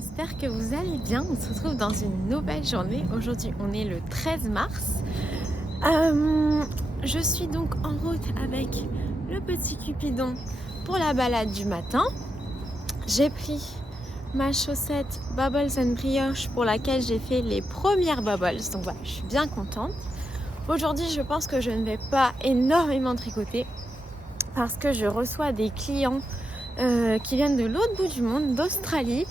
j'espère que vous allez bien. On se retrouve dans une nouvelle journée. Aujourd'hui, on est le 13 mars. Je suis donc en route avec le petit Cupidon pour la balade du matin. J'ai pris ma chaussette Bubbles and Brioche pour laquelle j'ai fait les premières bubbles. Donc voilà, je suis bien contente. Aujourd'hui, je pense que je ne vais pas énormément tricoter parce que je reçois des clients qui viennent de l'autre bout du monde, d'Australie.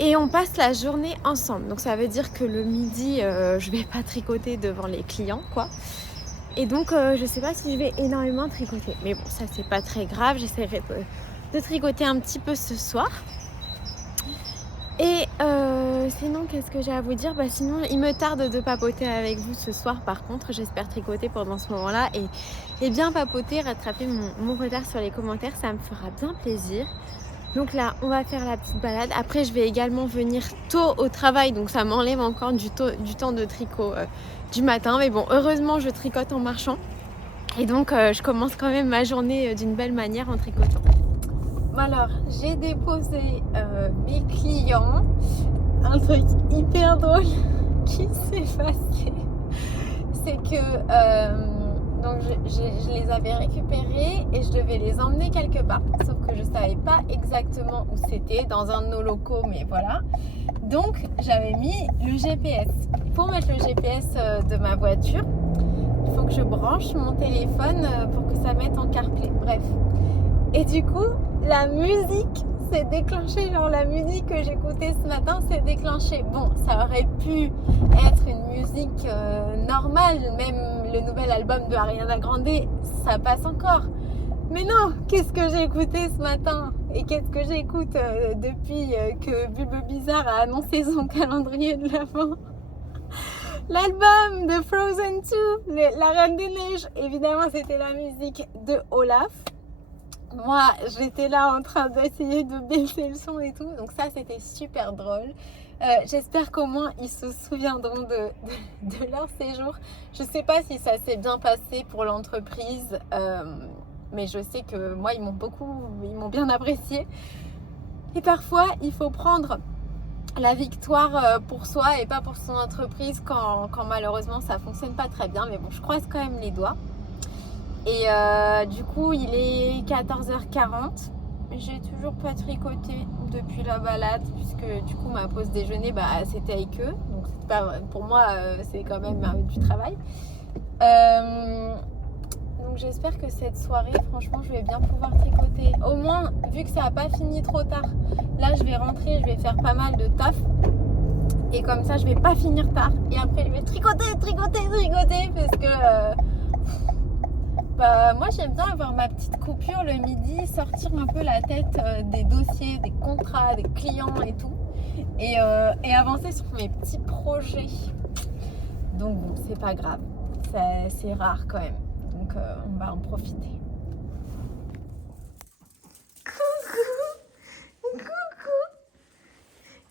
Et on passe la journée ensemble. Donc ça veut dire que le midi, je vais pas tricoter devant les clients, quoi. Et donc je sais pas si je vais énormément tricoter. Mais bon, ça c'est pas très grave. J'essaierai de tricoter un petit peu ce soir. Et sinon, qu'est-ce que j'ai à vous dire ? Sinon, il me tarde de papoter avec vous ce soir. Par contre, j'espère tricoter pendant ce moment-là et bien papoter, rattraper mon retard sur les commentaires. Ça me fera bien plaisir. Donc là, on va faire la petite balade. Après, je vais également venir tôt au travail. Donc ça m'enlève encore du temps de tricot du matin. Mais bon, heureusement, je tricote en marchant. Et donc, je commence quand même ma journée d'une belle manière en tricotant. Alors, j'ai déposé mes clients. Un truc hyper drôle qui s'est passé, c'est que donc je les avais récupérés et je devais les emmener quelque part. Sauf que je ne savais pas exactement où c'était, dans un de nos locaux, mais voilà. Donc, j'avais mis le GPS. Pour mettre le GPS de ma voiture, il faut que je branche mon téléphone pour que ça mette en CarPlay. Bref. Et du coup, la musique s'est déclenchée. Genre la musique que j'écoutais ce matin s'est déclenchée. Bon, ça aurait pu être une musique normale. Même le nouvel album de Ariana Grande, ça passe encore. Mais non, qu'est-ce que j'ai écouté ce matin? Et qu'est-ce que j'écoute depuis que Bulbe Bizarre a annoncé son calendrier de l'Avent? L'album de Frozen 2, La Reine des Neiges. Évidemment, c'était la musique de Olaf. Moi, j'étais là en train d'essayer de baisser le son et tout. Donc ça, c'était super drôle. J'espère qu'au moins, ils se souviendront de leur séjour. Je ne sais pas si ça s'est bien passé pour l'entreprise. Mais je sais que moi, ils m'ont bien apprécié. Et parfois, il faut prendre la victoire pour soi et pas pour son entreprise quand malheureusement, ça ne fonctionne pas très bien. Mais bon, je croise quand même les doigts. Et du coup, il est 14h40. J'ai toujours pas tricoté depuis la balade, puisque du coup, ma pause déjeuner, c'était avec eux. Donc, c'est pas, pour moi, c'est quand même du travail. Donc, j'espère que cette soirée, franchement, je vais bien pouvoir tricoter. Au moins, vu que ça n'a pas fini trop tard, là, je vais rentrer, je vais faire pas mal de taf. Et comme ça, je vais pas finir tard. Et après, je vais tricoter, parce que... moi j'aime bien avoir ma petite coupure le midi, sortir un peu la tête des dossiers, des contrats, des clients et tout et avancer sur mes petits projets. Donc bon, c'est pas grave, c'est rare quand même, donc on va en profiter.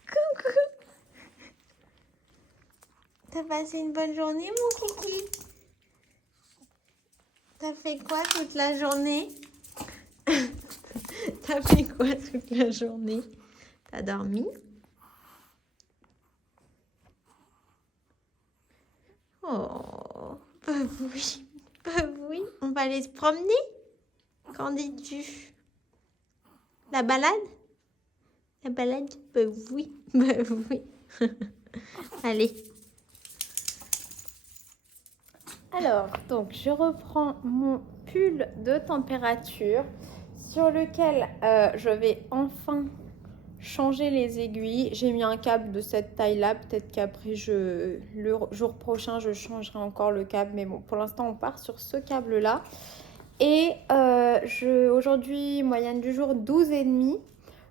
Coucou. T'as passé une bonne journée mon kiki? T'as fait quoi toute la journée? T'as fait quoi toute la journée? T'as dormi? Oh, oui, oui. On va aller se promener? Qu'en dis-tu? La balade? La balade? Oui, oui. Allez. Alors, donc, je reprends mon pull de température sur lequel je vais enfin changer les aiguilles. J'ai mis un câble de cette taille-là. Peut-être qu'après, le jour prochain, je changerai encore le câble. Mais bon, pour l'instant, on part sur ce câble-là. Et aujourd'hui, moyenne du jour, 12,5.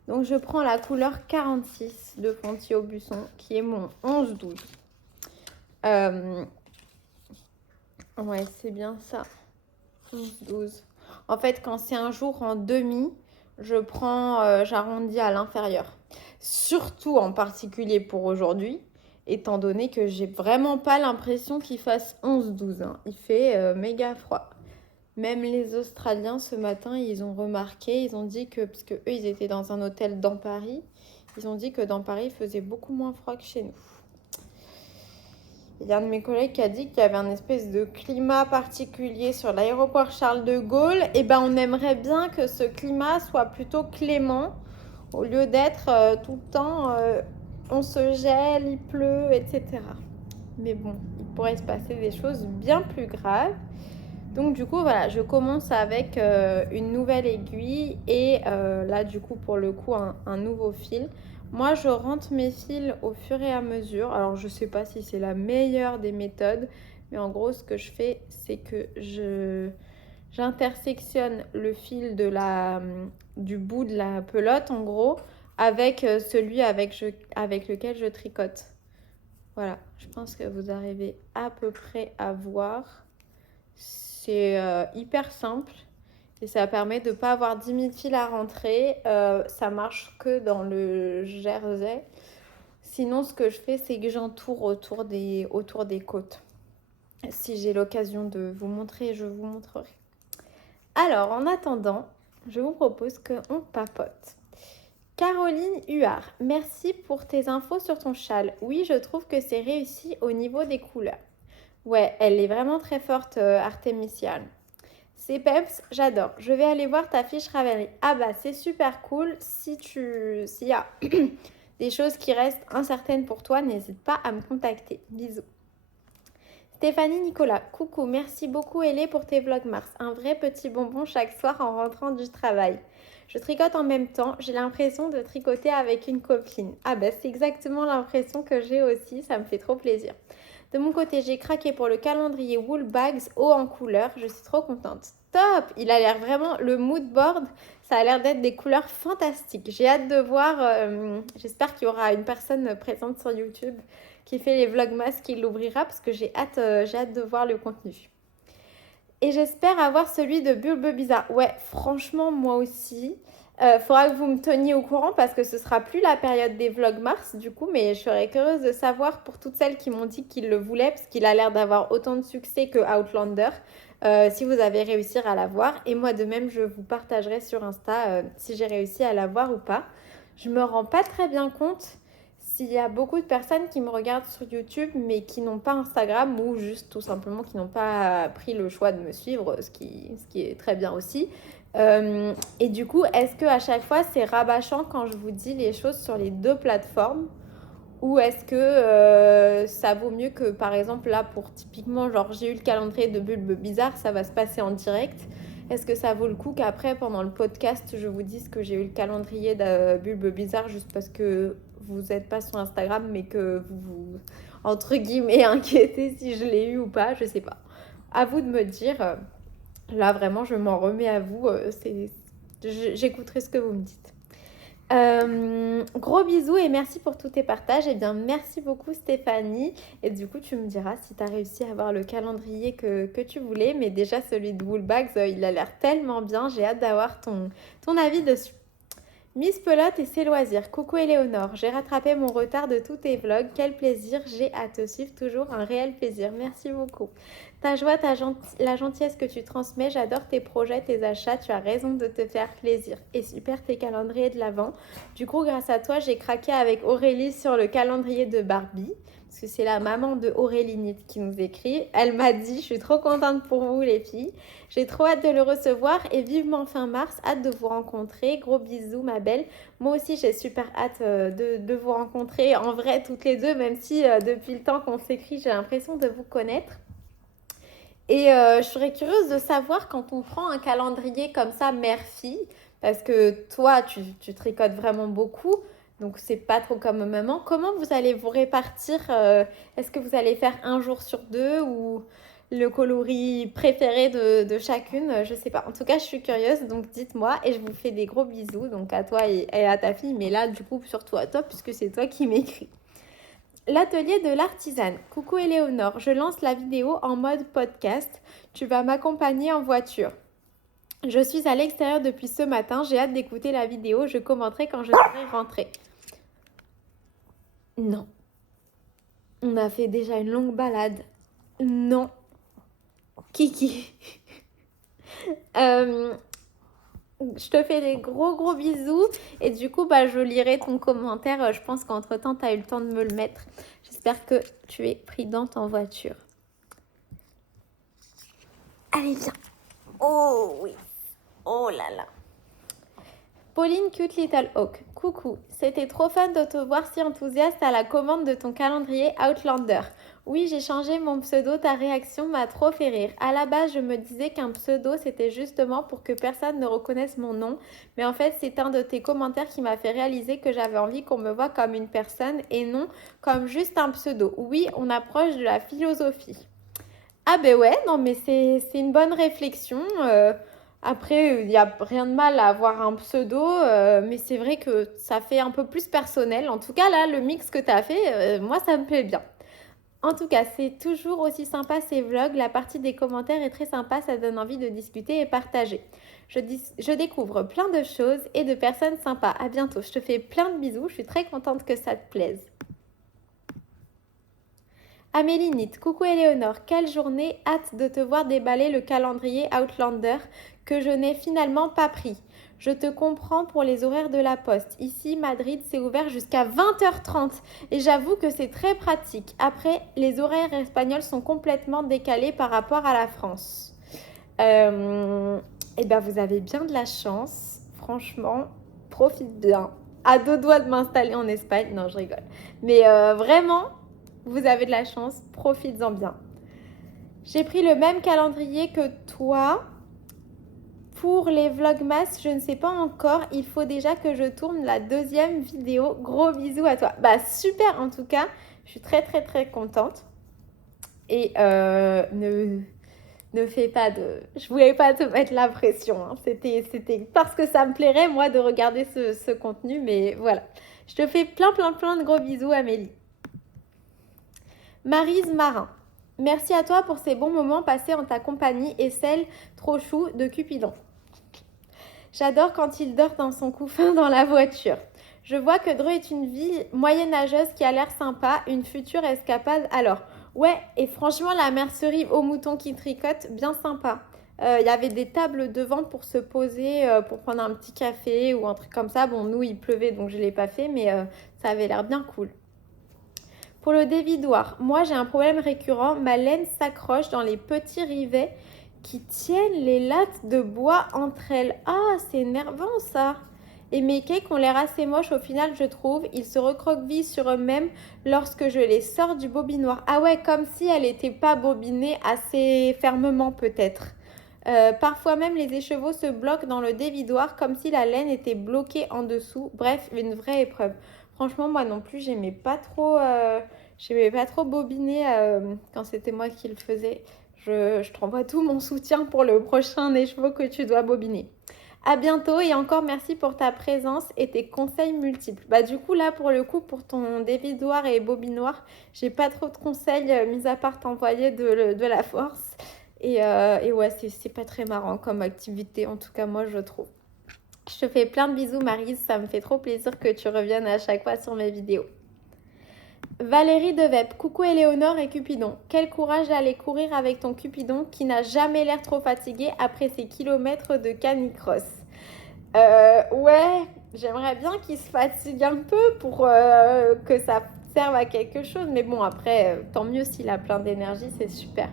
Donc, je prends la couleur 46 de Fonty Aubusson, qui est mon 11-12. Ouais, c'est bien ça. 11-12. En fait, quand c'est un jour en demi, j'arrondis à l'inférieur. Surtout en particulier pour aujourd'hui, étant donné que j'ai vraiment pas l'impression qu'il fasse 11-12. Hein. Il fait méga froid. Même les Australiens, ce matin, ils ont remarqué, ils ont dit que, parce que eux, ils étaient dans un hôtel dans Paris, Ils ont dit que dans Paris, il faisait beaucoup moins froid que chez nous. Il y a un de mes collègues qui a dit qu'il y avait un espèce de climat particulier sur l'aéroport Charles de Gaulle. Et ben, on aimerait bien que ce climat soit plutôt clément au lieu d'être tout le temps on se gèle, il pleut, etc. Mais bon, il pourrait se passer des choses bien plus graves. Donc du coup, voilà, je commence avec une nouvelle aiguille et là, du coup, pour le coup, un nouveau fil. Moi, je rentre mes fils au fur et à mesure. Alors, je sais pas si c'est la meilleure des méthodes, mais en gros, ce que je fais, c'est que j'intersectionne le fil du bout de la pelote, en gros, avec celui avec lequel je tricote. Voilà, je pense que vous arrivez à peu près à voir. C'est hyper simple et ça permet de ne pas avoir 10 000 fils à rentrer. Ça marche que dans le jersey. Sinon, ce que je fais, c'est que j'entoure autour des côtes. Si j'ai l'occasion de vous montrer, je vous montrerai. Alors, en attendant, je vous propose qu'on papote. Caroline Huard, merci pour tes infos sur ton châle. Oui, je trouve que c'est réussi au niveau des couleurs. Ouais, elle est vraiment très forte, Artemisian. C'est peps, j'adore. Je vais aller voir ta fiche Ravelry. Ah bah, c'est super cool. S'il y a des choses qui restent incertaines pour toi, n'hésite pas à me contacter. Bisous. Stéphanie Nicolas, coucou, merci beaucoup Hélé pour tes vlogs Mars. Un vrai petit bonbon chaque soir en rentrant du travail. Je tricote en même temps, j'ai l'impression de tricoter avec une copine. Ah bah c'est exactement l'impression que j'ai aussi, ça me fait trop plaisir. De mon côté, j'ai craqué pour le calendrier Wool Bags haut en couleur, je suis trop contente. Top! Il a l'air vraiment, le mood board, ça a l'air d'être des couleurs fantastiques. J'ai hâte de voir, j'espère qu'il y aura une personne présente sur YouTube qui fait les vlogmas qui l'ouvrira parce que j'ai hâte de voir le contenu. Et j'espère avoir celui de Bulbe Bizarre. Ouais, franchement, moi aussi. Faudra que vous me teniez au courant parce que ce sera plus la période des vlogs Mars du coup, mais je serais curieuse de savoir pour toutes celles qui m'ont dit qu'ils le voulaient parce qu'il a l'air d'avoir autant de succès que Outlander. Si vous avez réussi à l'avoir, et moi de même je vous partagerai sur Insta si j'ai réussi à l'avoir ou pas. Je me rends pas très bien compte s'il y a beaucoup de personnes qui me regardent sur YouTube mais qui n'ont pas Instagram ou juste tout simplement qui n'ont pas pris le choix de me suivre, ce qui est très bien aussi. Et du coup, est-ce que à chaque fois c'est rabâchant quand je vous dis les choses sur les deux plateformes ou est-ce que ça vaut mieux que par exemple là pour typiquement genre j'ai eu le calendrier de Bulbe Bizarre, ça va se passer en direct. Est-ce que ça vaut le coup qu'après pendant le podcast je vous dise que j'ai eu le calendrier de Bulbe Bizarre juste parce que vous n'êtes pas sur Instagram mais que vous vous entre guillemets inquiétez si je l'ai eu ou pas, je sais pas. À vous de me dire. Là, vraiment, je m'en remets à vous. J'écouterai ce que vous me dites. Gros bisous et merci pour tous tes partages. Eh bien, merci beaucoup Stéphanie. Et du coup, tu me diras si tu as réussi à avoir le calendrier que tu voulais. Mais déjà, celui de Woolbags, il a l'air tellement bien. J'ai hâte d'avoir ton avis dessus. Miss Pelote et ses loisirs. Coucou Éléonore, j'ai rattrapé mon retard de tous tes vlogs. Quel plaisir, j'ai à te suivre, toujours un réel plaisir. Merci beaucoup. Ta joie, la gentillesse que tu transmets, j'adore tes projets, tes achats. Tu as raison de te faire plaisir. Et super tes calendriers de l'Avent. Du coup, grâce à toi, j'ai craqué avec Aurélie sur le calendrier de Barbie. Parce que c'est la maman de Aurélie Nit qui nous écrit. Elle m'a dit, je suis trop contente pour vous les filles. J'ai trop hâte de le recevoir et vivement fin mars, hâte de vous rencontrer. Gros bisous ma belle. Moi aussi j'ai super hâte de vous rencontrer en vrai toutes les deux, même si depuis le temps qu'on s'écrit, j'ai l'impression de vous connaître. Et je serais curieuse de savoir quand on prend un calendrier comme ça mère-fille, parce que toi tu tricotes vraiment beaucoup. Donc, c'est pas trop comme maman. Comment vous allez vous répartir est-ce que vous allez faire un jour sur deux ou le coloris préféré de chacune? Je sais pas. En tout cas, je suis curieuse. Donc, dites-moi. Et je vous fais des gros bisous. Donc, à toi et à ta fille. Mais là, du coup, surtout à toi, puisque c'est toi qui m'écris. L'atelier de l'artisane. Coucou Éléonore. Je lance la vidéo en mode podcast. Tu vas m'accompagner en voiture. Je suis à l'extérieur depuis ce matin. J'ai hâte d'écouter la vidéo. Je commenterai quand je serai rentrée. Non. On a fait déjà une longue balade. Non. Kiki. Je te fais des gros bisous et du coup je lirai ton commentaire. Je pense qu'entre temps tu as eu le temps de me le mettre. J'espère que tu es prudente en voiture. Allez viens. Oh oui. Oh là là. Pauline Cute Little Hawk, coucou, c'était trop fun de te voir si enthousiaste à la commande de ton calendrier Outlander. Oui, j'ai changé mon pseudo, ta réaction m'a trop fait rire. À la base, je me disais qu'un pseudo, c'était justement pour que personne ne reconnaisse mon nom. Mais en fait, c'est un de tes commentaires qui m'a fait réaliser que j'avais envie qu'on me voie comme une personne et non comme juste un pseudo. Oui, on approche de la philosophie. Ah ben ouais, non mais c'est une bonne réflexion. Après, il n'y a rien de mal à avoir un pseudo, mais c'est vrai que ça fait un peu plus personnel. En tout cas, là, le mix que tu as fait, moi, ça me plaît bien. En tout cas, c'est toujours aussi sympa ces vlogs. La partie des commentaires est très sympa, ça donne envie de discuter et partager. Je découvre plein de choses et de personnes sympas. À bientôt, je te fais plein de bisous. Je suis très contente que ça te plaise. Amélie Nitt, coucou Éléonore, quelle journée, hâte de te voir déballer le calendrier Outlander que je n'ai finalement pas pris. Je te comprends pour les horaires de la poste. Ici, Madrid, c'est ouvert jusqu'à 20h30 et j'avoue que c'est très pratique. Après, les horaires espagnols sont complètement décalés par rapport à la France. Eh bien, vous avez bien de la chance. Franchement, profite bien. À deux doigts de m'installer en Espagne. Non, je rigole. Mais vraiment... Vous avez de la chance, profites-en bien. J'ai pris le même calendrier que toi. Pour les vlogmas, je ne sais pas encore. Il faut déjà que je tourne la deuxième vidéo. Gros bisous à toi. Super en tout cas. Je suis très contente. Et ne fais pas de... Je voulais pas te mettre la pression. Hein. C'était parce que ça me plairait moi de regarder ce contenu. Mais voilà. Je te fais plein de gros bisous Amélie. Maryse Marin, merci à toi pour ces bons moments passés en ta compagnie et celle trop chou de Cupidon. J'adore quand il dort dans son couffin dans la voiture. Je vois que Dreux est une vie moyenâgeuse qui a l'air sympa, une future escapade. Alors, ouais, et franchement, la mercerie aux moutons qui tricotent, bien sympa. Il y avait des tables devant pour se poser, pour prendre un petit café ou un truc comme ça. Bon, nous, il pleuvait, donc je ne l'ai pas fait, mais ça avait l'air bien cool. Pour le dévidoir, moi j'ai un problème récurrent, ma laine s'accroche dans les petits rivets qui tiennent les lattes de bois entre elles. Ah, c'est énervant ça. Et mes cakes ont l'air assez moches au final, je trouve. Ils se recroquevillent sur eux-mêmes lorsque je les sors du bobinoir. Ah ouais, comme si elle n'était pas bobinée assez fermement peut-être. Parfois même les écheveaux se bloquent dans le dévidoir comme si la laine était bloquée en dessous. Bref, une vraie épreuve. Franchement, moi non plus, j'aimais pas trop bobiner quand c'était moi qui le faisais. Je te renvoie tout mon soutien pour le prochain écheveau que tu dois bobiner. À bientôt et encore merci pour ta présence et tes conseils multiples. Du coup, là, pour le coup, pour ton dévidoir et bobinoir, j'ai pas trop de conseils, mis à part t'envoyer de la force. Et ouais, c'est pas très marrant comme activité, en tout cas, moi, je trouve. Je te fais plein de bisous, Maryse. Ça me fait trop plaisir que tu reviennes à chaque fois sur mes vidéos. Valérie Devep, coucou Éléonore et Cupidon. Quel courage d'aller courir avec ton Cupidon qui n'a jamais l'air trop fatigué après ses kilomètres de canicross. Ouais, j'aimerais bien qu'il se fatigue un peu pour que ça serve à quelque chose. Mais bon, après, tant mieux s'il a plein d'énergie, c'est super.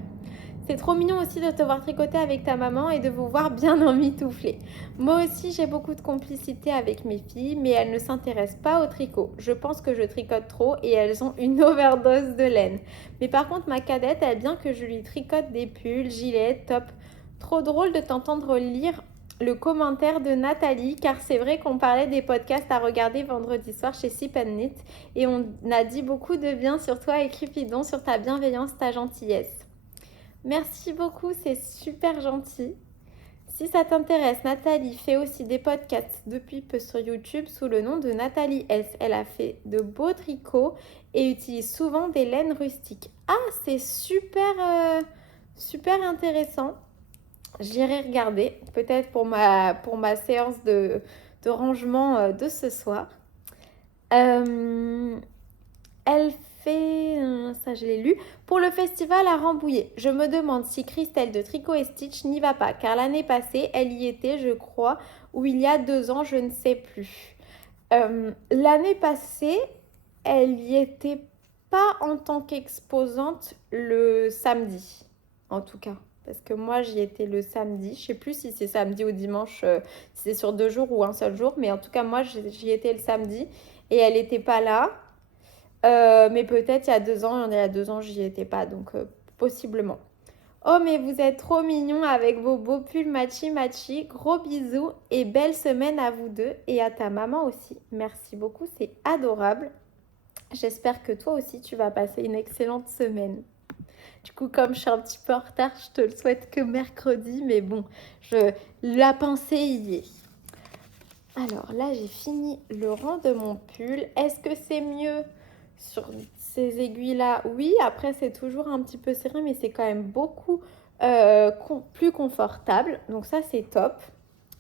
C'est trop mignon aussi de te voir tricoter avec ta maman et de vous voir bien emmitouflés. Moi aussi, j'ai beaucoup de complicité avec mes filles, mais elles ne s'intéressent pas au tricot. Je pense que je tricote trop et elles ont une overdose de laine. Mais par contre, ma cadette aime bien que je lui tricote des pulls, gilets, tops. Trop drôle de t'entendre lire le commentaire de Nathalie, car c'est vrai qu'on parlait des podcasts à regarder vendredi soir chez Sip & Knit et on a dit beaucoup de bien sur toi et Cupidon, sur ta bienveillance, ta gentillesse. Merci beaucoup, c'est super gentil. Si ça t'intéresse, Nathalie fait aussi des podcasts depuis peu sur YouTube sous le nom de Nathalie S. Elle a fait de beaux tricots et utilise souvent des laines rustiques. Ah, c'est super intéressant. J'irai regarder, peut-être pour ma séance de rangement de ce soir. Elle fait, ça je l'ai lu. Pour le festival à Rambouillet, je me demande si Christelle de Tricot et Stitch n'y va pas, car l'année passée, elle y était, je crois, ou il y a 2 ans, je ne sais plus. L'année passée, elle y était pas en tant qu'exposante le samedi, en tout cas. Parce que moi, j'y étais le samedi. Je sais plus si c'est samedi ou dimanche, si c'est sur 2 jours ou un seul jour. Mais en tout cas, moi, j'y étais le samedi et elle n'était pas là. Mais peut-être il y a 2 ans, j'y étais pas. Donc, possiblement. Oh, mais vous êtes trop mignons avec vos beaux pulls matchy matchy. Gros bisous et belle semaine à vous deux et à ta maman aussi. Merci beaucoup, c'est adorable. J'espère que toi aussi, tu vas passer une excellente semaine. Du coup, comme je suis un petit peu en retard, je te le souhaite que mercredi. Mais bon, la pensée y est. Alors là, j'ai fini le rang de mon pull. Est-ce que c'est mieux sur ces aiguilles-là? Oui, après, c'est toujours un petit peu serré, mais c'est quand même beaucoup plus confortable. Donc ça, c'est top.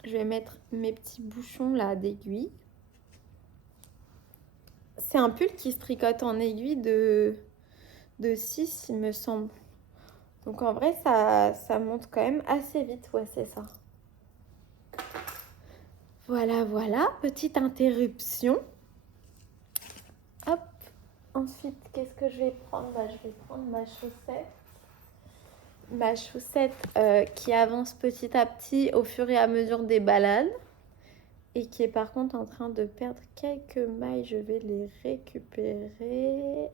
Je vais mettre mes petits bouchons là d'aiguille. C'est un pull qui se tricote en aiguille de 6, il me semble. Donc en vrai, ça monte quand même assez vite. Ouais, c'est ça. Voilà, voilà. Petite interruption. Hop. Ensuite, qu'est-ce que je vais prendre? Je vais prendre ma chaussette. Ma chaussette qui avance petit à petit au fur et à mesure des balades. Et qui est par contre en train de perdre quelques mailles. Je vais les récupérer.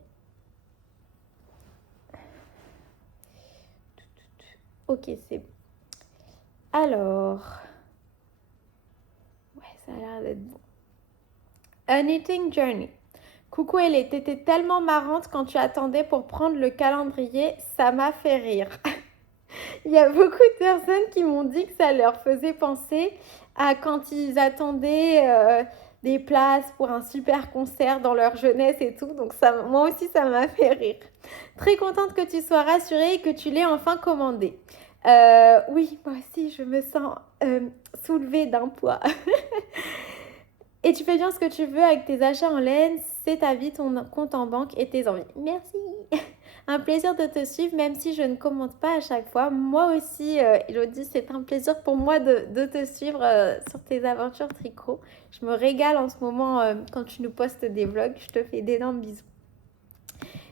Ok, c'est bon. Alors, ouais, ça a l'air d'être bon. A Knitting Journey. Coucou Ellie, t'étais tellement marrante quand tu attendais pour prendre le calendrier, ça m'a fait rire. Il y a beaucoup de personnes qui m'ont dit que ça leur faisait penser à quand ils attendaient des places pour un super concert dans leur jeunesse et tout. Donc ça, moi aussi, ça m'a fait rire. Très contente que tu sois rassurée et que tu l'aies enfin commandé. Oui, moi aussi, je me sens soulevée d'un poids. Et tu fais bien ce que tu veux avec tes achats en laine, c'est ta vie, ton compte en banque et tes envies. Merci. Un plaisir de te suivre, même si je ne commente pas à chaque fois. Moi aussi, Elodie, c'est un plaisir pour moi de te suivre sur tes aventures tricot. Je me régale en ce moment quand tu nous postes des vlogs. Je te fais d'énormes bisous.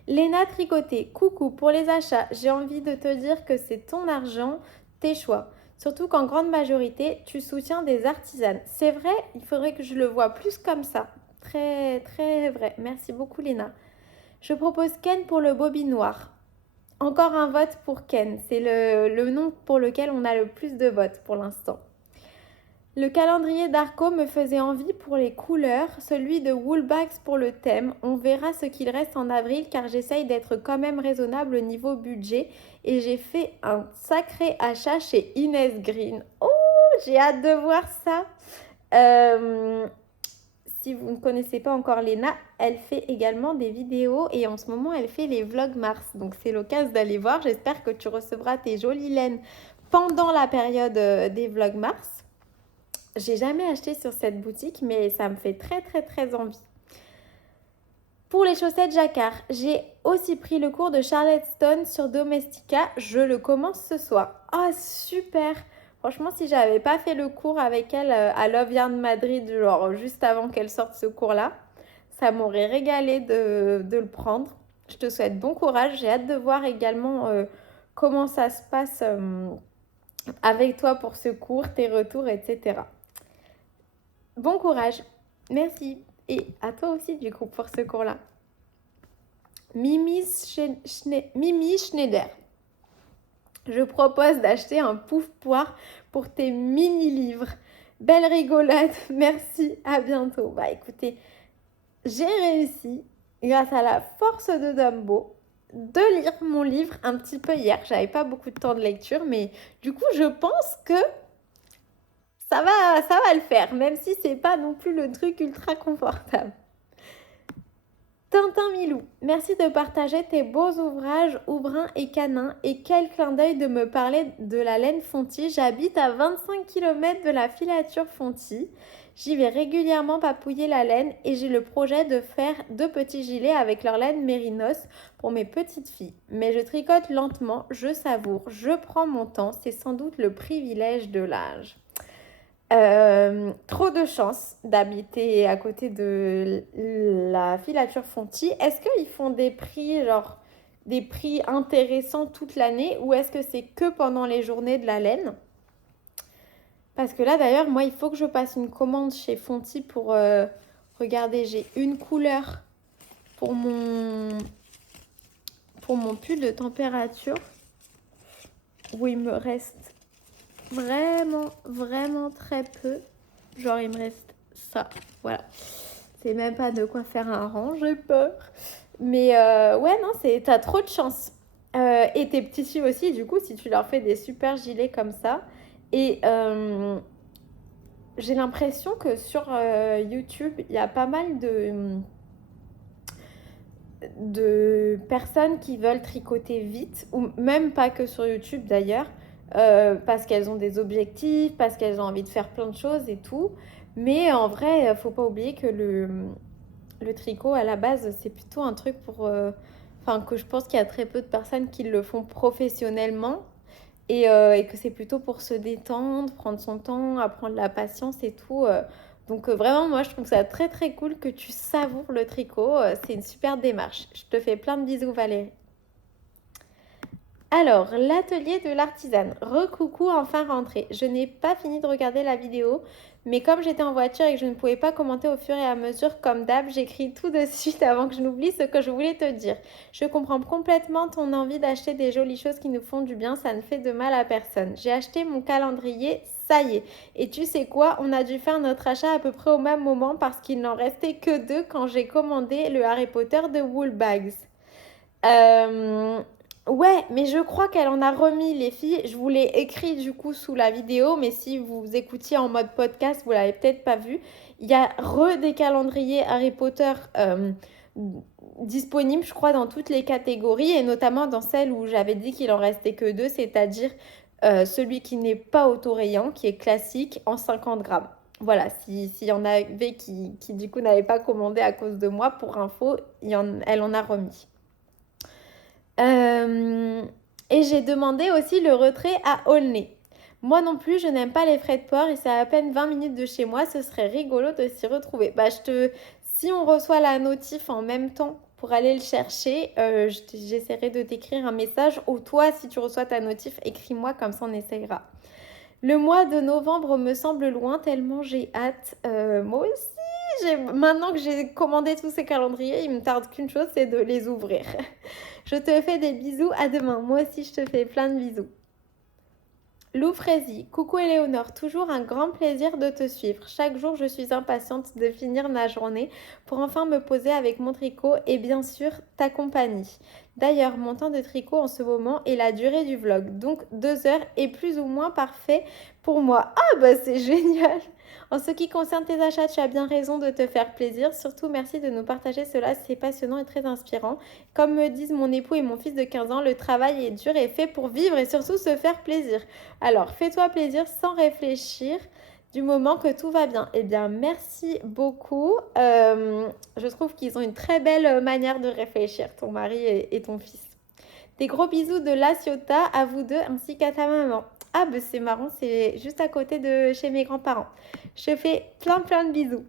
Léna Tricoté, coucou, pour les achats, j'ai envie de te dire que c'est ton argent, tes choix. Surtout qu'en grande majorité, tu soutiens des artisanes. C'est vrai, il faudrait que je le voie plus comme ça. Très, très vrai. Merci beaucoup, Léna. Je propose Ken pour le bobby noir. Encore un vote pour Ken. C'est le nom pour lequel on a le plus de votes pour l'instant. Le calendrier d'Arco me faisait envie pour les couleurs, celui de Woolbags pour le thème. On verra ce qu'il reste en avril car j'essaye d'être quand même raisonnable au niveau budget et j'ai fait un sacré achat chez Inès Green. Oh, j'ai hâte de voir ça. Si vous ne connaissez pas encore Léna, elle fait également des vidéos et en ce moment elle fait les vlogs mars. Donc c'est l'occasion d'aller voir. J'espère que tu recevras tes jolies laines pendant la période des vlogs mars. J'ai jamais acheté sur cette boutique, mais ça me fait très très très envie. Pour les chaussettes jacquard, j'ai aussi pris le cours de Charlotte Stone sur Domestika. Je le commence ce soir. Ah, super! Franchement, si j'avais pas fait le cours avec elle à Love Yarn Madrid, genre juste avant qu'elle sorte ce cours-là, ça m'aurait régalé de le prendre. Je te souhaite bon courage. J'ai hâte de voir également comment ça se passe avec toi pour ce cours, tes retours, etc. Bon courage, merci. Et à toi aussi du coup pour ce cours-là. Mimi Schneider. Je propose d'acheter un pouf-poire pour tes mini-livres. Belle rigolade, merci, à bientôt. Bah écoutez, j'ai réussi, grâce à la force de Dumbo, de lire mon livre un petit peu hier. J'avais pas beaucoup de temps de lecture, mais du coup, je pense que ça va le faire, même si c'est pas non plus le truc ultra confortable. Tintin Milou, merci de partager tes beaux ouvrages Oubrin et Canin et quel clin d'œil de me parler de la laine Fonty. J'habite à 25 km de la filature Fonty. J'y vais régulièrement papouiller la laine et j'ai le projet de faire 2 petits gilets avec leur laine mérinos pour mes petites filles. Mais je tricote lentement, je savoure, je prends mon temps, c'est sans doute le privilège de l'âge. Trop de chance d'habiter à côté de la filature Fonty. Est-ce qu'ils font des prix, genre des prix intéressants toute l'année ou est-ce que c'est que pendant les journées de la laine? Parce que là d'ailleurs, moi il faut que je passe une commande chez Fonty pour regardez, j'ai une couleur pour mon pull de température où il me reste vraiment très peu. Genre il me reste ça, voilà. C'est même pas de quoi faire un rang, j'ai peur. Mais ouais, non, t'as trop de chance. Et tes petits filles aussi, du coup, si tu leur fais des super gilets comme ça. Et j'ai l'impression que sur YouTube, il y a pas mal de personnes qui veulent tricoter vite, ou même pas que sur YouTube d'ailleurs, parce qu'elles ont des objectifs, parce qu'elles ont envie de faire plein de choses et tout. Mais en vrai, faut pas oublier que le tricot, à la base, c'est plutôt un truc pour... Enfin, que je pense qu'il y a très peu de personnes qui le font professionnellement et que c'est plutôt pour se détendre, prendre son temps, apprendre la patience et tout. Donc vraiment, moi, je trouve ça très très cool que tu savoures le tricot. C'est une super démarche. Je te fais plein de bisous, Valérie. Alors, l'atelier de l'artisane. Recoucou, enfin rentrée. Je n'ai pas fini de regarder la vidéo, mais comme j'étais en voiture et que je ne pouvais pas commenter au fur et à mesure, comme d'hab, j'écris tout de suite avant que je n'oublie ce que je voulais te dire. Je comprends complètement ton envie d'acheter des jolies choses qui nous font du bien, ça ne fait de mal à personne. J'ai acheté mon calendrier, ça y est. Et tu sais quoi, on a dû faire notre achat à peu près au même moment parce qu'il n'en restait que 2 quand j'ai commandé le Harry Potter de Woolbags. Ouais, mais je crois qu'elle en a remis, les filles. Je vous l'ai écrit du coup sous la vidéo, mais si vous écoutiez en mode podcast, vous l'avez peut-être pas vu. Il y a des calendriers Harry Potter disponibles, je crois, dans toutes les catégories, et notamment dans celle où j'avais dit qu'il en restait que 2, c'est-à-dire celui qui n'est pas autorayant, qui est classique, en 50 grammes. Voilà, s'il y en avait qui du coup n'avaient pas commandé à cause de moi, pour info, elle en a remis. Et j'ai demandé aussi le retrait à Aulnay. Moi non plus, je n'aime pas les frais de port et c'est à peine 20 minutes de chez moi. Ce serait rigolo de s'y retrouver. Bah, si on reçoit la notif en même temps pour aller le chercher, j'essaierai de t'écrire un message. Ou toi, si tu reçois ta notif, écris-moi, comme ça on essayera. Le mois de novembre me semble loin tellement j'ai hâte. Moi aussi, maintenant que j'ai commandé tous ces calendriers, il me tarde qu'une chose, c'est de les ouvrir. Je te fais des bisous, à demain. Moi aussi, je te fais plein de bisous. Lou Frézy, coucou Éléonore, toujours un grand plaisir de te suivre. Chaque jour, je suis impatiente de finir ma journée pour enfin me poser avec mon tricot et bien sûr ta compagnie. D'ailleurs, mon temps de tricot en ce moment est la durée du vlog, donc 2 heures est plus ou moins parfait pour moi. Ah bah c'est génial! En ce qui concerne tes achats, tu as bien raison de te faire plaisir. Surtout, merci de nous partager cela, c'est passionnant et très inspirant. Comme me disent mon époux et mon fils de 15 ans, le travail est dur et fait pour vivre et surtout se faire plaisir. Alors, fais-toi plaisir sans réfléchir du moment que tout va bien. Eh bien, merci beaucoup. Je trouve qu'ils ont une très belle manière de réfléchir, ton mari et ton fils. Des gros bisous de La Ciotat à vous deux ainsi qu'à ta maman. Ah, bah c'est marrant, c'est juste à côté de chez mes grands-parents. Je te fais plein de bisous.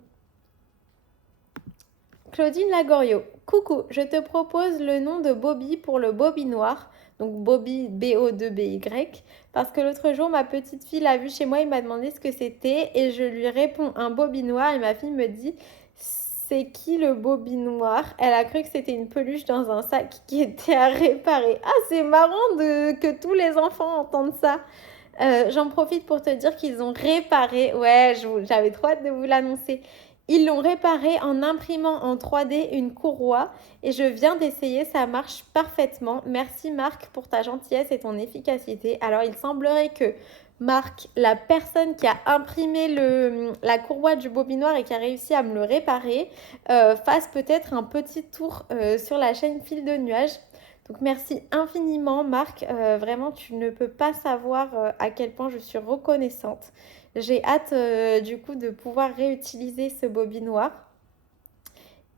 Claudine Lagorio. Coucou, je te propose le nom de Bobby pour le Bobby noir. Donc Bobby, B-O-2-B-Y. Parce que l'autre jour, ma petite fille l'a vu chez moi, il m'a demandé ce que c'était. Et je lui réponds un Bobby noir. Et ma fille me dit, c'est qui le Bobby noir? Elle a cru que c'était une peluche dans un sac qui était à réparer. Ah, c'est marrant que tous les enfants entendent ça. J'en profite pour te dire qu'ils ont réparé. Ouais, j'avais trop hâte de vous l'annoncer. Ils l'ont réparé en imprimant en 3D une courroie et je viens d'essayer, ça marche parfaitement. Merci Marc pour ta gentillesse et ton efficacité. Alors il semblerait que Marc, la personne qui a imprimé la courroie du bobinoir et qui a réussi à me le réparer, fasse peut-être un petit tour sur la chaîne Fil de Nuages. Donc merci infiniment Marc, vraiment tu ne peux pas savoir à quel point je suis reconnaissante. J'ai hâte du coup de pouvoir réutiliser ce bobinoir.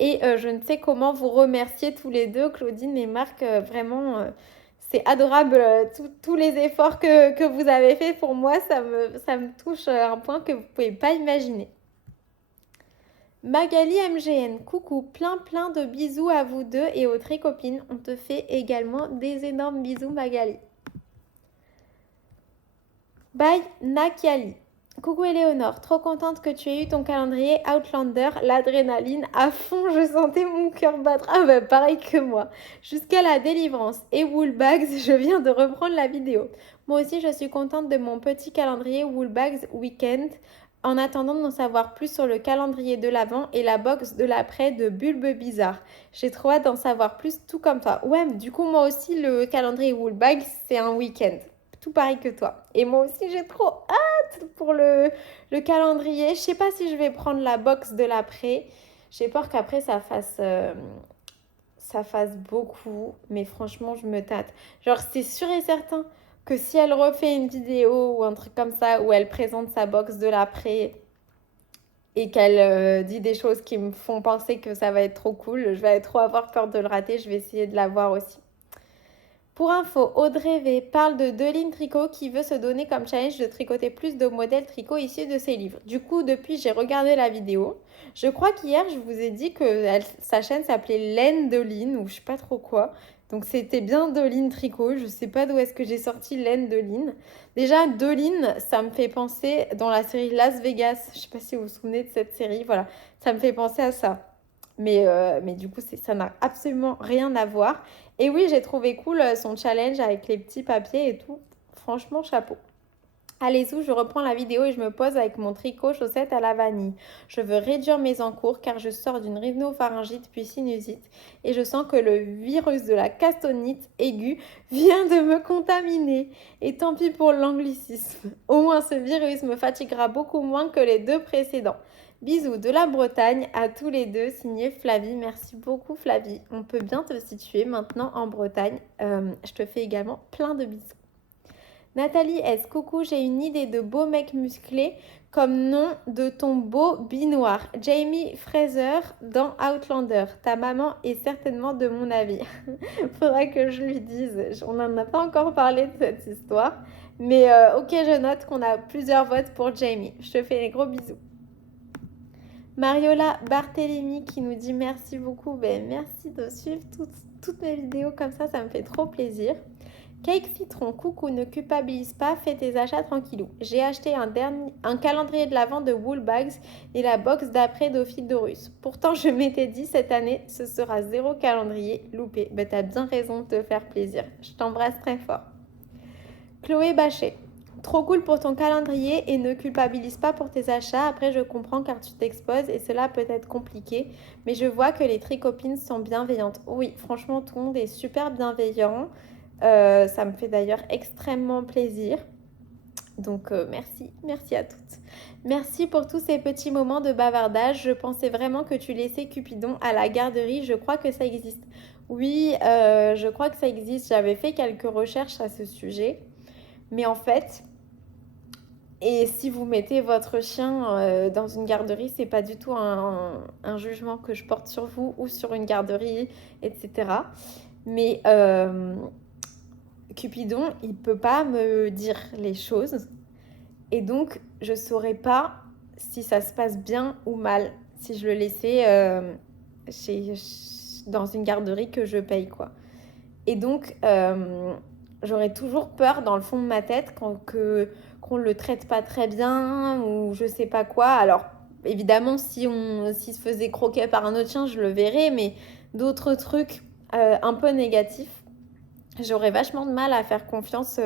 Et je ne sais comment vous remercier tous les deux, Claudine et Marc, vraiment c'est adorable tous les efforts que vous avez fait pour moi, ça me touche à un point que vous ne pouvez pas imaginer. Magali MGN, coucou, plein de bisous à vous deux et aux très copines. On te fait également des énormes bisous Magali. Bye Nakiali. Coucou Éléonore, trop contente que tu aies eu ton calendrier Outlander, l'adrénaline à fond, je sentais mon cœur battre. Ah bah pareil que moi. Jusqu'à la délivrance. Et Woolbags, je viens de reprendre la vidéo. Moi aussi je suis contente de mon petit calendrier Woolbags Weekend. En attendant d'en savoir plus sur le calendrier de l'avant et la box de l'après de Bulbe Bizarre. J'ai trop hâte d'en savoir plus, tout comme toi. Ouais, du coup moi aussi le calendrier Woolbags c'est un week-end. Tout pareil que toi. Et moi aussi j'ai trop hâte pour le calendrier. Je sais pas si je vais prendre la box de l'après. J'ai peur qu'après ça fasse beaucoup. Mais franchement je me tâte. Genre c'est sûr et certain que si elle refait une vidéo ou un truc comme ça où elle présente sa box de l'après et qu'elle dit des choses qui me font penser que ça va être trop cool, je vais trop avoir peur de le rater. Je vais essayer de la voir aussi. Pour info, Audrey V parle de Deline Tricot qui veut se donner comme challenge de tricoter plus de modèles tricot issus de ses livres. Du coup, depuis, j'ai regardé la vidéo. Je crois qu'hier, je vous ai dit que sa chaîne s'appelait Laine Deline ou je sais pas trop quoi. Donc c'était bien Deline Tricot. Je sais pas d'où est-ce que j'ai sorti Laine Deline. Déjà, Deline, ça me fait penser dans la série Las Vegas. Je sais pas si vous vous souvenez de cette série. Voilà, ça me fait penser à ça. Mais du coup, ça n'a absolument rien à voir. Et oui, j'ai trouvé cool son challenge avec les petits papiers et tout. Franchement, chapeau. Allez, je reprends la vidéo et je me pose avec mon tricot chaussette à la vanille. Je veux réduire mes encours car je sors d'une rhinopharyngite puis sinusite et je sens que le virus de la castonite aiguë vient de me contaminer. Et tant pis pour l'anglicisme. Au moins ce virus me fatiguera beaucoup moins que les deux précédents. Bisous de la Bretagne à tous les deux, signé Flavie. Merci beaucoup Flavie. On peut bien te situer maintenant en Bretagne. Je te fais également plein de bisous. Nathalie S, coucou, j'ai une idée de beau mec musclé comme nom de ton beau binoir. Jamie Fraser dans Outlander. Ta maman est certainement de mon avis. Faudra que je lui dise. On n'en a pas encore parlé de cette histoire. Mais ok, je note qu'on a plusieurs votes pour Jamie. Je te fais des gros bisous. Mariola Barthélémy qui nous dit merci beaucoup. Ben, merci de suivre toutes mes vidéos comme ça me fait trop plaisir. Cake Citron, coucou, ne culpabilise pas, fais tes achats tranquillou. J'ai acheté un calendrier de l'avant de Woolbags et la box d'après d'Ophidorus. Pourtant, je m'étais dit, cette année, ce sera 0 calendrier loupé. Ben, t'as bien raison de te faire plaisir. Je t'embrasse très fort. Chloé Bachet, trop cool pour ton calendrier et ne culpabilise pas pour tes achats. Après, je comprends car tu t'exposes et cela peut être compliqué. Mais je vois que les tricopines sont bienveillantes. Oui, franchement, tout le monde est super bienveillant. Ça me fait d'ailleurs extrêmement plaisir. Donc merci à toutes. Merci pour tous ces petits moments de bavardage. Je pensais vraiment que tu laissais Cupidon à la garderie. Je crois que ça existe. Oui, je crois que ça existe. J'avais fait quelques recherches à ce sujet. Mais en fait, et si vous mettez votre chien dans une garderie, c'est pas du tout un jugement que je porte sur vous ou sur une garderie, etc. Mais Cupidon, il peut pas me dire les choses. Et donc, je saurais pas si ça se passe bien ou mal si je le laissais dans une garderie que je paye, quoi. Et donc, j'aurais toujours peur dans le fond de ma tête qu'on le traite pas très bien ou je sais pas quoi. Alors, évidemment, s'il se faisait croquer par un autre chien, je le verrais, mais d'autres trucs un peu négatifs, j'aurais vachement de mal à faire confiance,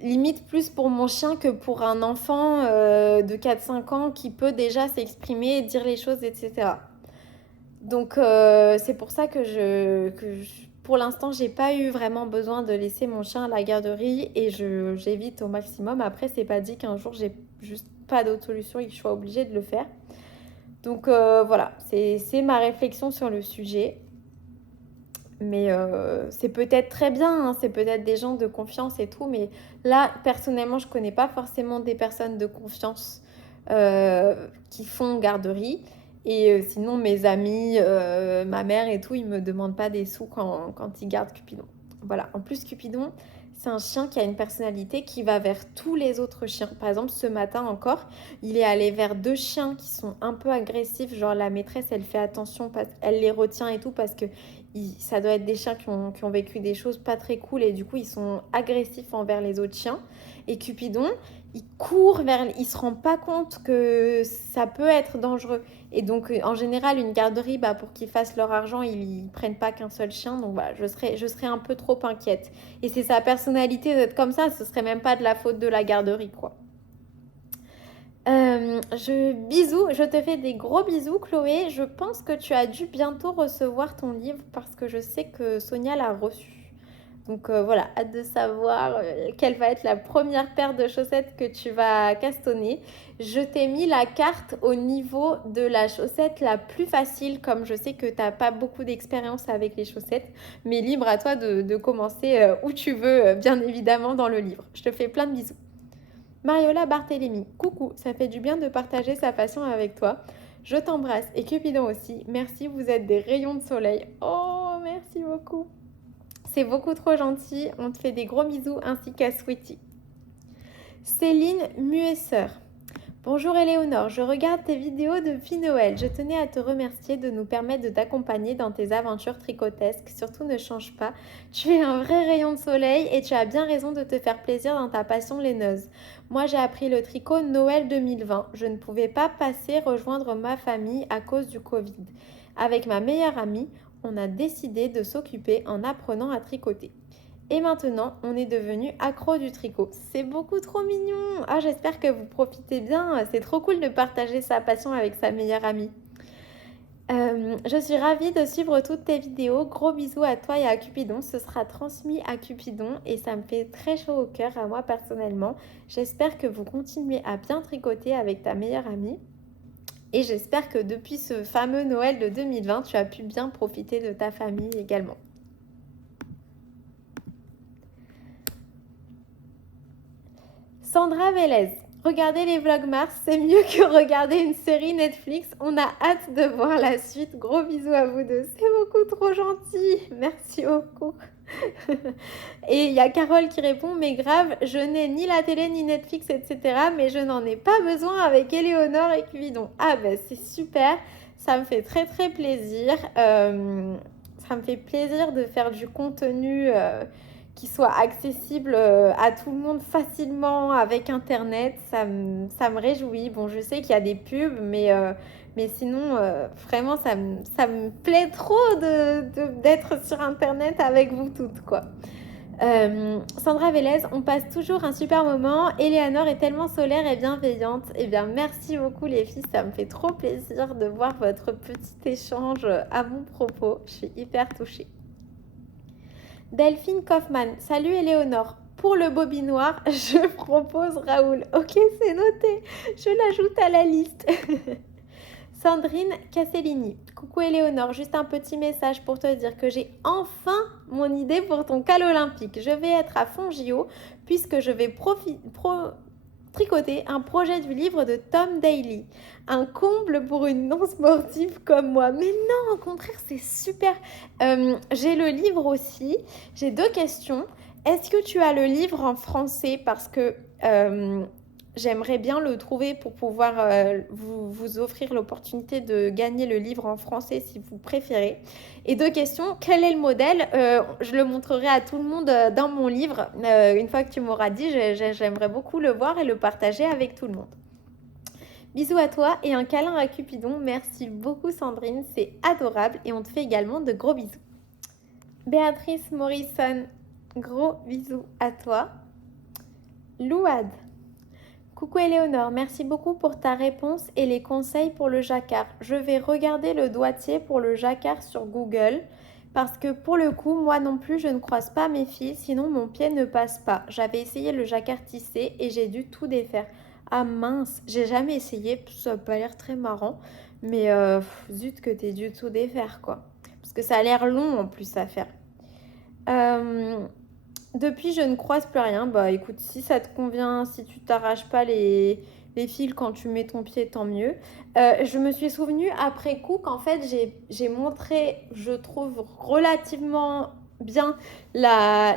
limite plus pour mon chien que pour un enfant de 4-5 ans qui peut déjà s'exprimer, dire les choses, etc. Donc c'est pour ça que pour l'instant, j'ai pas eu vraiment besoin de laisser mon chien à la garderie et j'évite au maximum. Après, c'est pas dit qu'un jour, j'ai juste pas d'autre solution et que je sois obligée de le faire. Donc voilà, c'est ma réflexion sur le sujet. Mais c'est peut-être très bien, hein, c'est peut-être des gens de confiance et tout, mais là, personnellement, je connais pas forcément des personnes de confiance qui font garderie. Et sinon, mes amis, ma mère et tout, ils me demandent pas des sous quand ils gardent Cupidon. Voilà. En plus, Cupidon, c'est un chien qui a une personnalité qui va vers tous les autres chiens. Par exemple, ce matin encore, il est allé vers 2 chiens qui sont un peu agressifs. Genre, la maîtresse, elle fait attention, elle les retient et tout parce que ça doit être des chiens qui ont vécu des choses pas très cool et du coup, ils sont agressifs envers les autres chiens. Et Cupidon, il court il se rend pas compte que ça peut être dangereux. Et donc, en général, une garderie, pour qu'ils fassent leur argent, ils prennent pas qu'un seul chien. Donc, voilà, je serais un peu trop inquiète. Et c'est sa personnalité d'être comme ça. Ce serait même pas de la faute de la garderie, quoi. Bisous, je te fais des gros bisous, Chloé. Je pense que tu as dû bientôt recevoir ton livre parce que je sais que Sonia l'a reçu. Donc voilà, hâte de savoir quelle va être la première paire de chaussettes que tu vas castonner. Je t'ai mis la carte au niveau de la chaussette la plus facile, comme je sais que tu n'as pas beaucoup d'expérience avec les chaussettes, mais libre à toi de commencer où tu veux, bien évidemment, dans le livre. Je te fais plein de bisous. Mariola Barthélémy, coucou, ça fait du bien de partager sa passion avec toi. Je t'embrasse et Cupidon aussi. Merci, vous êtes des rayons de soleil. Oh, merci beaucoup. C'est beaucoup trop gentil. On te fait des gros bisous ainsi qu'à Sweetie. Céline Muesser. Bonjour Éléonore, je regarde tes vidéos depuis Noël. Je tenais à te remercier de nous permettre de t'accompagner dans tes aventures tricotesques. Surtout ne change pas. Tu es un vrai rayon de soleil et tu as bien raison de te faire plaisir dans ta passion laineuse. Moi j'ai appris le tricot Noël 2020. Je ne pouvais pas passer rejoindre ma famille à cause du Covid. Avec ma meilleure amie, on a décidé de s'occuper en apprenant à tricoter. Et maintenant, on est devenu accro du tricot. C'est beaucoup trop mignon. Ah, j'espère que vous profitez bien. C'est trop cool de partager sa passion avec sa meilleure amie. Je suis ravie de suivre toutes tes vidéos. Gros bisous à toi et à Cupidon. Ce sera transmis à Cupidon et ça me fait très chaud au cœur à moi personnellement. J'espère que vous continuez à bien tricoter avec ta meilleure amie. Et j'espère que depuis ce fameux Noël de 2020, tu as pu bien profiter de ta famille également. Sandra Vélez, regardez les Vlogmas, c'est mieux que regarder une série Netflix. On a hâte de voir la suite. Gros bisous à vous deux. C'est beaucoup trop gentil. Merci beaucoup. Et il y a Carole qui répond, mais grave, je n'ai ni la télé ni Netflix, etc. Mais je n'en ai pas besoin avec Éléonore et Cupidon. Ah ben c'est super, ça me fait très très plaisir. Ça me fait plaisir de faire du contenu qui soit accessible à tout le monde facilement avec Internet. Ça me réjouit. Bon, je sais qu'il y a des pubs, mais sinon, vraiment, ça me plaît trop d'être sur Internet avec vous toutes, quoi. Sandra Vélez, on passe toujours un super moment. Éléonore est tellement solaire et bienveillante. Eh bien, merci beaucoup les filles, ça me fait trop plaisir de voir votre petit échange à mon propos. Je suis hyper touchée. Delphine Kaufmann, salut Éléonore. Pour le bobinoir, je propose Raoul. Ok, c'est noté. Je l'ajoute à la liste. Sandrine Cassellini. Coucou Éléonore, juste un petit message pour te dire que j'ai enfin mon idée pour ton cal olympique. Je vais être à fond JO puisque je vais tricoter un projet du livre de Tom Daly. Un comble pour une non-sportive comme moi. Mais non, au contraire, c'est super. J'ai le livre aussi. J'ai 2 questions. Est-ce que tu as le livre en français? Parce que j'aimerais bien le trouver pour pouvoir vous offrir l'opportunité de gagner le livre en français si vous préférez. Et 2 questions, quel est le modèle? Je le montrerai à tout le monde dans mon livre. Une fois que tu m'auras dit, j'aimerais beaucoup le voir et le partager avec tout le monde. Bisous à toi et un câlin à Cupidon. Merci beaucoup Sandrine, c'est adorable et on te fait également de gros bisous. Béatrice Morrison, gros bisous à toi. Louad. Coucou Éléonore, merci beaucoup pour ta réponse et les conseils pour le jacquard. Je vais regarder le doigtier pour le jacquard sur Google. Parce que pour le coup, moi non plus, je ne croise pas mes fils, sinon mon pied ne passe pas. J'avais essayé le jacquard tissé et j'ai dû tout défaire. Ah mince, j'ai jamais essayé, ça n'a pas l'air très marrant. Mais zut que t'aies dû tout défaire quoi. Parce que ça a l'air long en plus à faire. Euh, Depuis, je ne croise plus rien. Bah écoute, si ça te convient, si tu t'arraches pas les fils quand tu mets ton pied, tant mieux. Je me suis souvenu après coup qu'en fait, j'ai montré, je trouve, relativement bien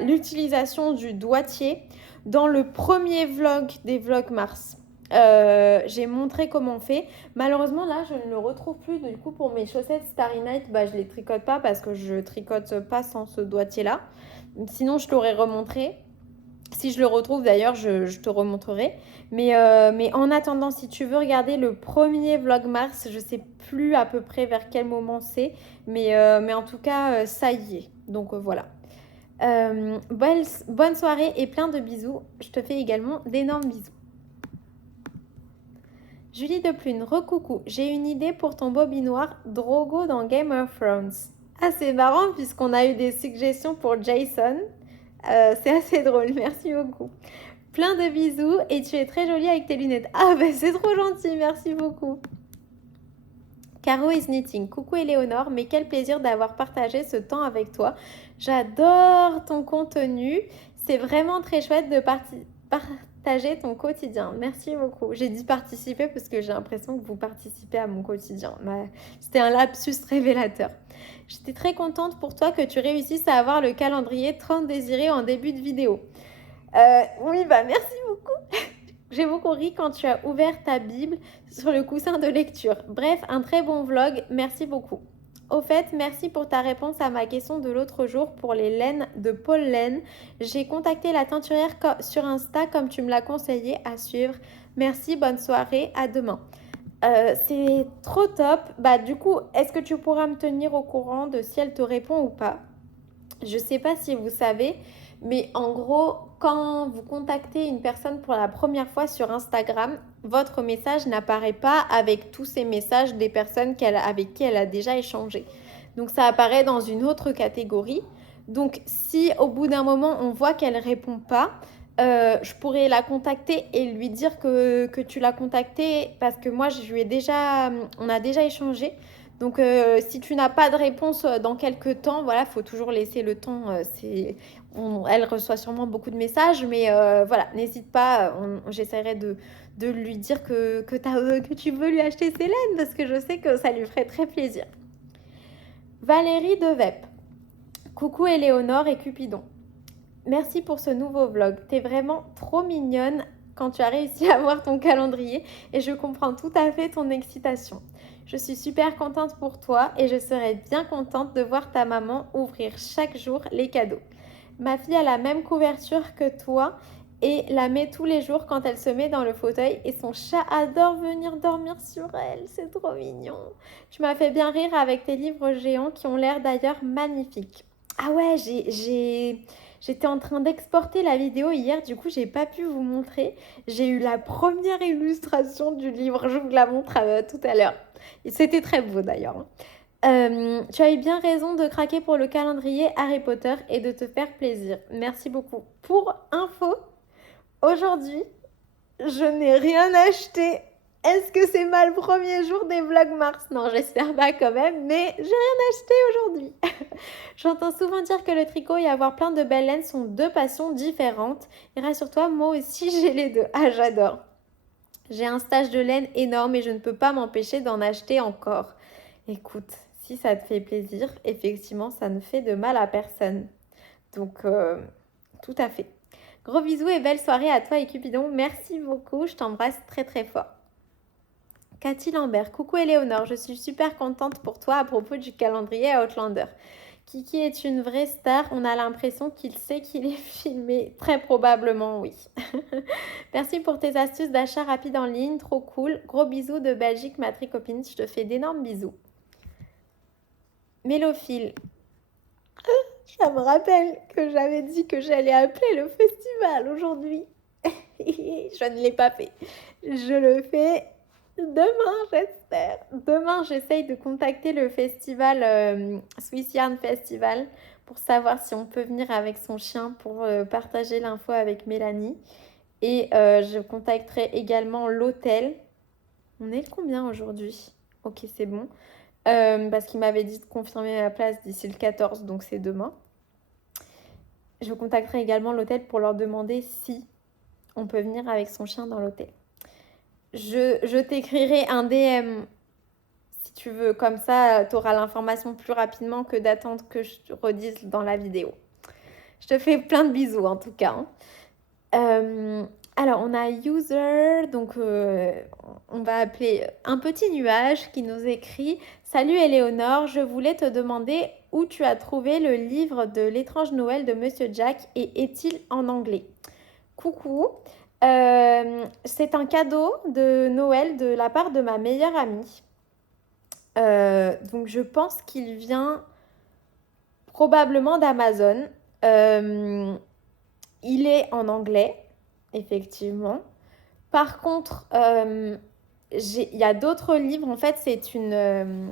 l'utilisation du doigtier dans le premier vlog des Vlogmas. J'ai montré comment on fait. Malheureusement, là, je ne le retrouve plus. Du coup, pour mes chaussettes Starry Night, bah, je les tricote pas parce que je tricote pas sans ce doigtier-là. Sinon, je t'aurais remontré. Si je le retrouve d'ailleurs, je te remontrerai. Mais en attendant, si tu veux regarder le premier Vlogmas, je sais plus à peu près vers quel moment c'est. Mais en tout cas, ça y est. Donc voilà. Bonne soirée et plein de bisous. Je te fais également d'énormes bisous. Julie de Plune, recoucou. J'ai une idée pour ton bobinoir Drogo dans Game of Thrones. Ah, c'est marrant puisqu'on a eu des suggestions pour Jason. C'est assez drôle, merci beaucoup. Plein de bisous et tu es très jolie avec tes lunettes. Ah bah c'est trop gentil, merci beaucoup. Caro is knitting. Coucou Éléonore, mais quel plaisir d'avoir partagé ce temps avec toi. J'adore ton contenu. C'est vraiment très chouette de partager ton quotidien. Merci beaucoup. J'ai dit participer parce que j'ai l'impression que vous participez à mon quotidien. C'était un lapsus révélateur. J'étais très contente pour toi que tu réussisses à avoir le calendrier 30 désiré en début de vidéo. Oui, bah merci beaucoup. J'ai beaucoup ri quand tu as ouvert ta Bible sur le coussin de lecture. Bref, un très bon vlog. Merci beaucoup. Au fait, merci pour ta réponse à ma question de l'autre jour pour les laines de Paul Laine. J'ai contacté la teinturière sur Insta comme tu me l'as conseillé à suivre. Merci, bonne soirée, à demain. C'est trop top. Bah du coup, est-ce que tu pourras me tenir au courant de si elle te répond ou pas? Je sais pas si vous savez, mais en gros, quand vous contactez une personne pour la première fois sur Instagram, votre message n'apparaît pas avec tous ces messages des personnes avec qui elle a déjà échangé. Donc ça apparaît dans une autre catégorie. Donc si au bout d'un moment on voit qu'elle répond pas, je pourrais la contacter et lui dire que tu l'as contactée parce que moi on a déjà échangé. Donc si tu n'as pas de réponse dans quelques temps, voilà, faut toujours laisser le temps. Elle reçoit sûrement beaucoup de messages, mais voilà, n'hésite pas. J'essaierai de lui dire que tu veux lui acheter ses laines parce que je sais que ça lui ferait très plaisir. Valérie Devep. Coucou Éléonore et Cupidon. Merci pour ce nouveau vlog. T'es vraiment trop mignonne quand tu as réussi à voir ton calendrier et je comprends tout à fait ton excitation. Je suis super contente pour toi et je serais bien contente de voir ta maman ouvrir chaque jour les cadeaux. Ma fille a la même couverture que toi et la met tous les jours quand elle se met dans le fauteuil et son chat adore venir dormir sur elle. C'est trop mignon. Tu m'as fait bien rire avec tes livres géants qui ont l'air d'ailleurs magnifiques. Ah ouais, j'étais en train d'exporter la vidéo hier, du coup j'ai pas pu vous montrer. J'ai eu la première illustration du livre, je vous la montre tout à l'heure. C'était très beau d'ailleurs. Tu as eu bien raison de craquer pour le calendrier Harry Potter et de te faire plaisir. Merci beaucoup. Pour info, aujourd'hui, je n'ai rien acheté. Est-ce que c'est mal le premier jour des Vlogmas? Non, j'espère pas quand même, mais j'ai rien acheté aujourd'hui. J'entends souvent dire que le tricot et avoir plein de belles laines sont deux passions différentes. Et rassure-toi, moi aussi j'ai les deux. Ah, j'adore. J'ai un stage de laine énorme et je ne peux pas m'empêcher d'en acheter encore. Écoute, si ça te fait plaisir, effectivement, ça ne fait de mal à personne. Donc, tout à fait. Gros bisous et belle soirée à toi et Cupidon. Merci beaucoup, je t'embrasse très très fort. Cathy Lambert, coucou Éléonore, je suis super contente pour toi à propos du calendrier Outlander. Kiki est une vraie star, on a l'impression qu'il sait qu'il est filmé. Très probablement, oui. Merci pour tes astuces d'achat rapide en ligne, trop cool. Gros bisous de Belgique, ma tricopine, je te fais d'énormes bisous. Mélophile. Ça me rappelle que j'avais dit que j'allais appeler le festival aujourd'hui. Je ne l'ai pas fait. Je le fais Demain, j'espère. Demain, j'essaye de contacter le festival Swiss Yarn Festival pour savoir si on peut venir avec son chien pour partager l'info avec Mélanie. Et je contacterai également l'hôtel. On est le combien aujourd'hui? Ok, c'est bon. Parce qu'il m'avait dit de confirmer ma place d'ici le 14, donc c'est demain. Je contacterai également l'hôtel pour leur demander si on peut venir avec son chien dans l'hôtel. Je t'écrirai un DM si tu veux, comme ça tu auras l'information plus rapidement que d'attendre que je te redise dans la vidéo. Je te fais plein de bisous en tout cas. Alors on a user, donc on va appeler un petit nuage qui nous écrit: Salut Éléonore, je voulais te demander où tu as trouvé le livre de l'étrange Noël de Monsieur Jack et est-il en anglais? Coucou, c'est un cadeau de Noël de la part de ma meilleure amie. Donc je pense qu'il vient probablement d'Amazon. Il est en anglais, effectivement. Par contre, il y a d'autres livres. En fait, c'est une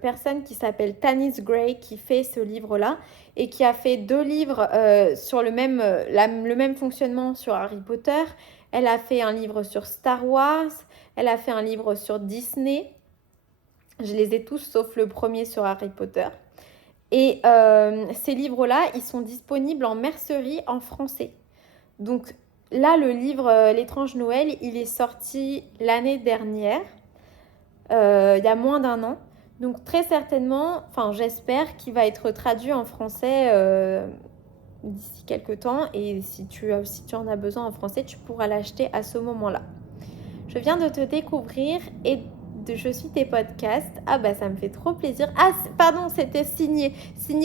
personne qui s'appelle Tanis Gray qui fait ce livre-là et qui a fait 2 livres sur le même fonctionnement sur Harry Potter. Elle a fait un livre sur Star Wars. Elle a fait un livre sur Disney. Je les ai tous sauf le premier sur Harry Potter. Et ces livres-là, ils sont disponibles en mercerie en français. Donc là, le livre L'étrange Noël, il est sorti l'année dernière, il y a moins d'1 an. Donc très certainement, enfin j'espère qu'il va être traduit en français d'ici quelques temps. Et si tu en as besoin en français, tu pourras l'acheter à ce moment-là. Je viens de te découvrir et je suis tes podcasts. Ah bah ça me fait trop plaisir. Ah pardon, c'était signé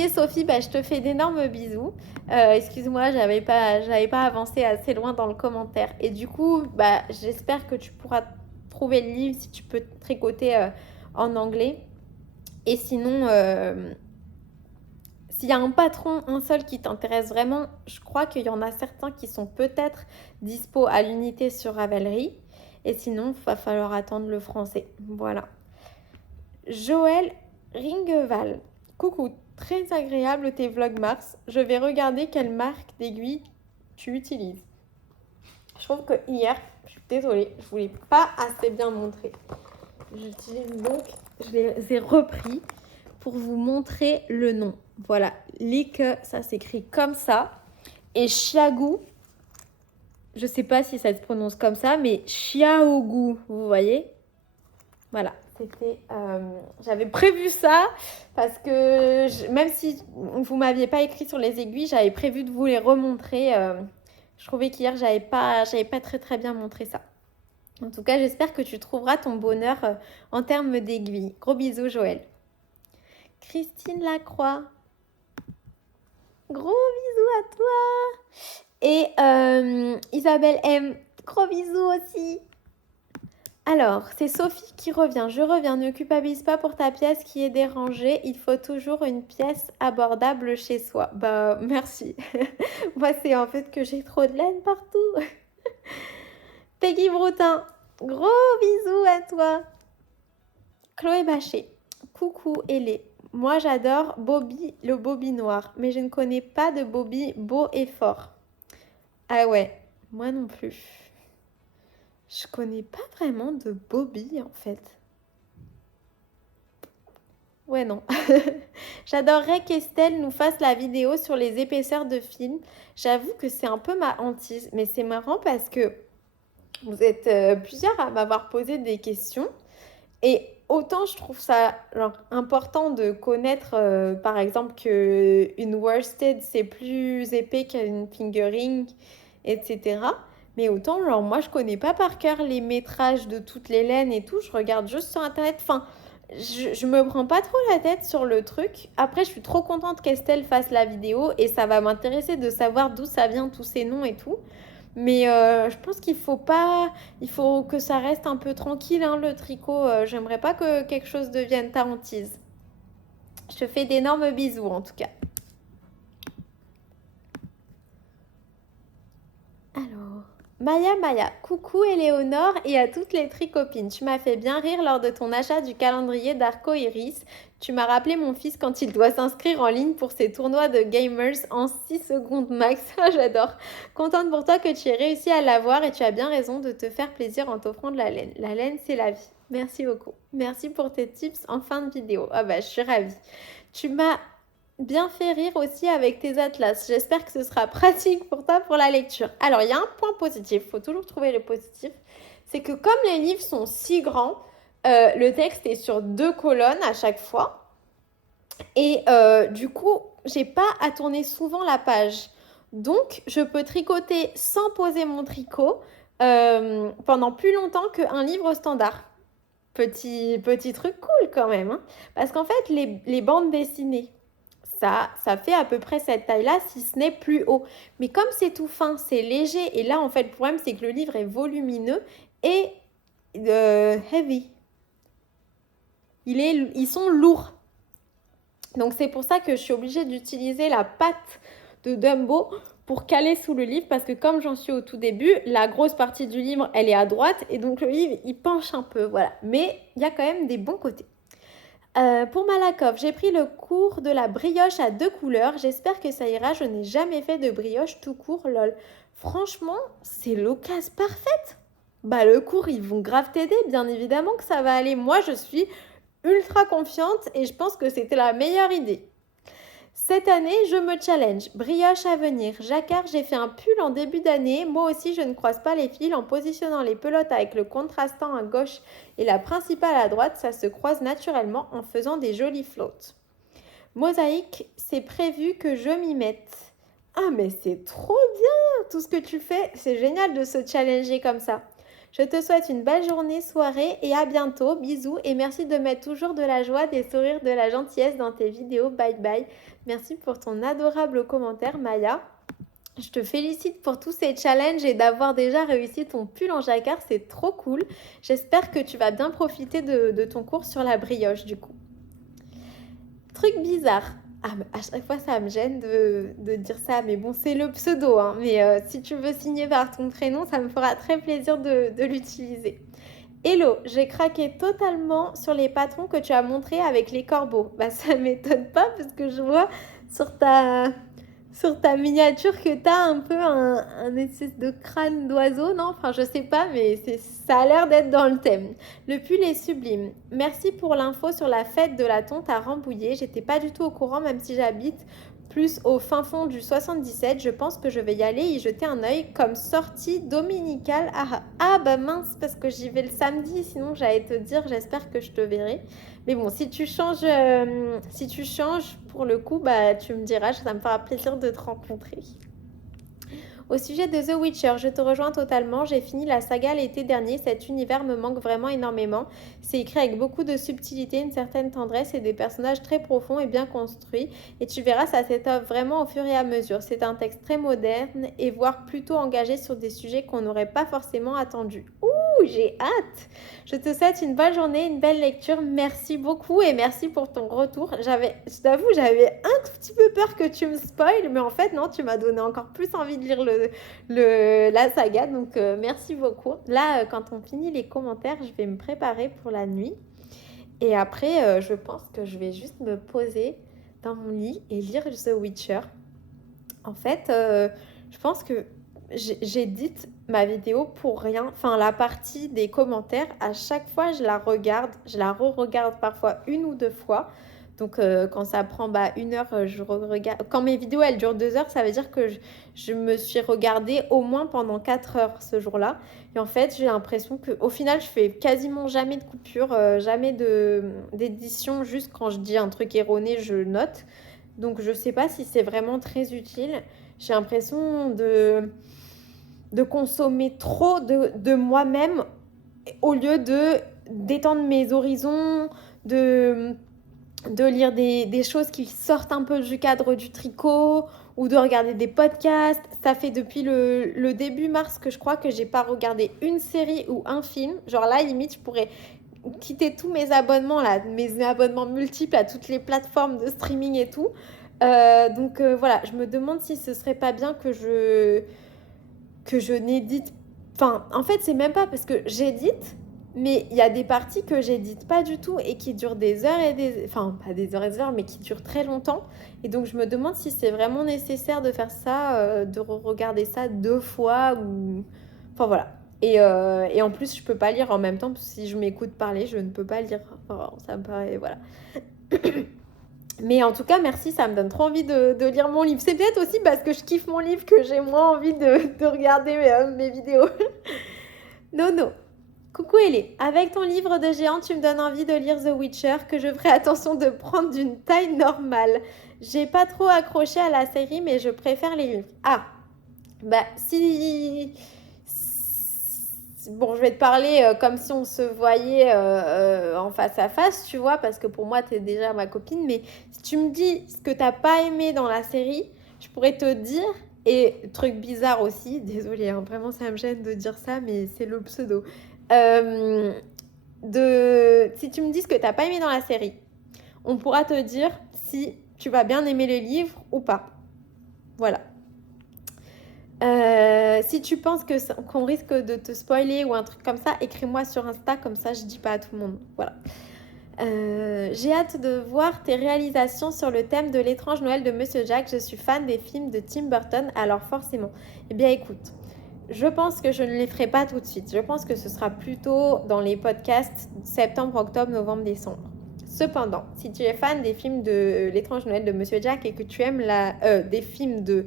Sophie. Bah je te fais d'énormes bisous. Excuse-moi, j'avais pas avancé assez loin dans le commentaire. Et du coup, bah j'espère que tu pourras trouver le livre si tu peux tricoter en anglais. Et sinon, s'il y a un patron, un seul qui t'intéresse vraiment, je crois qu'il y en a certains qui sont peut-être dispo à l'unité sur Ravelry. Et sinon, il va falloir attendre le français. Voilà. Joël Ringeval. Coucou, très agréable tes vlogs Mars. Je vais regarder quelle marque d'aiguille tu utilises. Je trouve que hier, je suis désolée, je ne vous l'ai pas assez bien montré. J'utilise donc, je les ai repris pour vous montrer le nom. Voilà, Lique, ça s'écrit comme ça. Et Chiagu, je sais pas si ça se prononce comme ça, mais Xiaogu, vous voyez? Voilà, j'avais prévu ça parce que même si vous m'aviez pas écrit sur les aiguilles, j'avais prévu de vous les remontrer. Je trouvais qu'hier, j'avais pas très très bien montré ça. En tout cas, j'espère que tu trouveras ton bonheur en termes d'aiguilles. Gros bisous, Joël. Christine Lacroix. Gros bisous à toi. Et Isabelle M. Gros bisous aussi. Alors, c'est Sophie qui revient. Je reviens, ne culpabilise pas pour ta pièce qui est dérangée. Il faut toujours une pièce abordable chez soi. Bah, merci. Moi, c'est en fait que j'ai trop de laine partout. Peggy Broutin, gros bisous à toi. Chloé Bachet, coucou Hélé. Moi, j'adore Bobby, le Bobby noir, mais je ne connais pas de Bobby beau et fort. Ah ouais, moi non plus. Je connais pas vraiment de Bobby en fait. Ouais, non. J'adorerais qu'Estelle nous fasse la vidéo sur les épaisseurs de film. J'avoue que c'est un peu ma hantise, mais c'est marrant parce que vous êtes plusieurs à m'avoir posé des questions. Et autant je trouve ça important de connaître, par exemple, qu'une worsted, c'est plus épais qu'une fingering, etc. Mais autant, moi, je connais pas par cœur les métrages de toutes les laines et tout. Je regarde juste sur Internet. Enfin, je me prends pas trop la tête sur le truc. Après, je suis trop contente qu'Estelle fasse la vidéo et ça va m'intéresser de savoir d'où ça vient, tous ces noms et tout. Mais je pense qu'il faut que ça reste un peu tranquille, hein, le tricot. J'aimerais pas que quelque chose devienne ta hantise. Je te fais d'énormes bisous en tout cas. Alors, Maya, coucou Éléonore et à toutes les tricopines. Tu m'as fait bien rire lors de ton achat du calendrier d'Arco Iris. Tu m'as rappelé mon fils quand il doit s'inscrire en ligne pour ses tournois de gamers en 6 secondes max. J'adore. Contente pour toi que tu aies réussi à l'avoir et tu as bien raison de te faire plaisir en t'offrant de la laine. La laine, c'est la vie. Merci beaucoup. Merci pour tes tips en fin de vidéo. Ah bah, je suis ravie. Tu m'as bien fait rire aussi avec tes atlas. J'espère que ce sera pratique pour toi pour la lecture. Alors, il y a un point positif, il faut toujours trouver le positif, c'est que comme les livres sont si grands, le texte est sur 2 colonnes à chaque fois. Et du coup, j'ai pas à tourner souvent la page. Donc, je peux tricoter sans poser mon tricot pendant plus longtemps qu'un livre standard. Petit truc cool quand même. Hein. Parce qu'en fait, les bandes dessinées, ça fait à peu près cette taille-là, si ce n'est plus haut. Mais comme c'est tout fin, c'est léger, et là, en fait, le problème, c'est que le livre est volumineux et heavy. Ils sont lourds. Donc, c'est pour ça que je suis obligée d'utiliser la patte de Dumbo pour caler sous le livre, parce que comme j'en suis au tout début, la grosse partie du livre, elle est à droite, et donc le livre, il penche un peu, voilà. Mais il y a quand même des bons côtés. Pour Malakoff, j'ai pris le cours de la brioche à 2 couleurs. J'espère que ça ira. Je n'ai jamais fait de brioche tout court, lol. Franchement, c'est l'occasion parfaite. Bah, le cours, ils vont grave t'aider. Bien évidemment que ça va aller. Moi, je suis ultra confiante et je pense que c'était la meilleure idée. Cette année, je me challenge. Brioche à venir. Jacquard, j'ai fait un pull en début d'année. Moi aussi, je ne croise pas les fils. En positionnant les pelotes avec le contrastant à gauche et la principale à droite, ça se croise naturellement en faisant des jolis floats. Mosaïque, c'est prévu que je m'y mette. Ah, mais c'est trop bien tout ce que tu fais. C'est génial de se challenger comme ça. Je te souhaite une belle journée, soirée et à bientôt. Bisous et merci de mettre toujours de la joie, des sourires, de la gentillesse dans tes vidéos. Bye bye. Merci pour ton adorable commentaire, Maya. Je te félicite pour tous ces challenges et d'avoir déjà réussi ton pull en jacquard. C'est trop cool. J'espère que tu vas bien profiter de ton cours sur la brioche du coup. Truc bizarre. Ah, à chaque fois, ça me gêne de dire ça, mais bon, c'est le pseudo. Hein. Mais si tu veux signer par ton prénom, ça me fera très plaisir de l'utiliser. Hello, j'ai craqué totalement sur les patrons que tu as montrés avec les corbeaux. Bah, ça ne m'étonne pas parce que je vois sur ta miniature que tu as un peu un espèce de crâne d'oiseau, non? Enfin, je sais pas, mais ça a l'air d'être dans le thème. Le pull est sublime. Merci pour l'info sur la fête de la tonte à Rambouillet. J'étais pas du tout au courant, même si j'habite plus au fin fond du 77. Je pense que je vais y aller y jeter un œil comme sortie dominicale. Ah bah mince, parce que j'y vais le samedi, sinon j'allais te dire, j'espère que je te verrai. Mais bon, si tu changes pour le coup, bah tu me diras, ça me fera plaisir de te rencontrer. Au sujet de The Witcher, je te rejoins totalement. J'ai fini la saga l'été dernier. Cet univers me manque vraiment énormément. C'est écrit avec beaucoup de subtilité, une certaine tendresse et des personnages très profonds et bien construits. Et tu verras, ça s'étoffe vraiment au fur et à mesure. C'est un texte très moderne et voire plutôt engagé sur des sujets qu'on n'aurait pas forcément attendus. Ouh, j'ai hâte! Je te souhaite une bonne journée, une belle lecture. Merci beaucoup et merci pour ton retour. Je t'avoue, j'avais un tout petit peu peur que tu me spoiles, mais en fait, non, tu m'as donné encore plus envie de lire la saga. Donc, merci beaucoup. Là, quand on finit les commentaires, je vais me préparer pour la nuit. Et après, je pense que je vais juste me poser dans mon lit et lire The Witcher. En fait, je pense que j'édite ma vidéo pour rien. Enfin, la partie des commentaires, à chaque fois, je la regarde. Je la re-regarde parfois 1 ou 2 fois. Donc, quand ça prend 1 heure, je regarde. Quand mes vidéos, elles durent 2 heures, ça veut dire que je me suis regardée au moins pendant 4 heures ce jour-là. Et en fait, j'ai l'impression qu'au final, je fais quasiment jamais de coupure, jamais d'édition. Juste quand je dis un truc erroné, je note. Donc, je sais pas si c'est vraiment très utile. J'ai l'impression de consommer trop de moi-même au lieu d'étendre mes horizons, de lire des choses qui sortent un peu du cadre du tricot ou de regarder des podcasts. Ça fait depuis le début mars que je crois que j'ai pas regardé une série ou un film. Genre là, limite, je pourrais quitter tous mes abonnements, là, mes abonnements multiples à toutes les plateformes de streaming et tout. Donc voilà, je me demande si ce serait pas bien que je n'édite Enfin, en fait, c'est même pas parce que j'édite, mais il y a des parties que j'édite pas du tout et qui durent des heures et des... Enfin, pas des heures et des heures, mais qui durent très longtemps. Et donc, je me demande si c'est vraiment nécessaire de faire ça, de regarder ça 2 fois ou... Enfin, voilà. Et en plus, je peux pas lire en même temps, parce que si je m'écoute parler, je ne peux pas lire. Enfin, ça me paraît... Voilà. Mais en tout cas, merci, ça me donne trop envie de lire mon livre. C'est peut-être aussi parce que je kiffe mon livre que j'ai moins envie de regarder mes vidéos. Nono. Coucou Ellie, avec ton livre de géant, tu me donnes envie de lire The Witcher, que je ferai attention de prendre d'une taille normale. J'ai pas trop accroché à la série, mais je préfère les livres. Ah, bah si... Bon, je vais te parler comme si on se voyait en face à face, tu vois, parce que pour moi, t'es déjà ma copine. Mais si tu me dis ce que t'as pas aimé dans la série, je pourrais te dire, et truc bizarre aussi, désolée, hein, vraiment ça me gêne de dire ça, mais c'est le pseudo. Si tu me dis ce que t'as pas aimé dans la série, on pourra te dire si tu vas bien aimer le livre ou pas. Voilà. Si tu penses qu'on risque de te spoiler ou un truc comme ça, écris-moi sur Insta, comme ça je dis pas à tout le monde. Voilà. J'ai hâte de voir tes réalisations sur le thème de l'étrange Noël de Monsieur Jack. Je suis fan des films de Tim Burton, alors forcément. Eh bien écoute, je pense que je ne les ferai pas tout de suite. Je pense que ce sera plutôt dans les podcasts septembre, octobre, novembre, décembre. Cependant, si tu es fan des films de l'étrange Noël de Monsieur Jack et que tu aimes des films de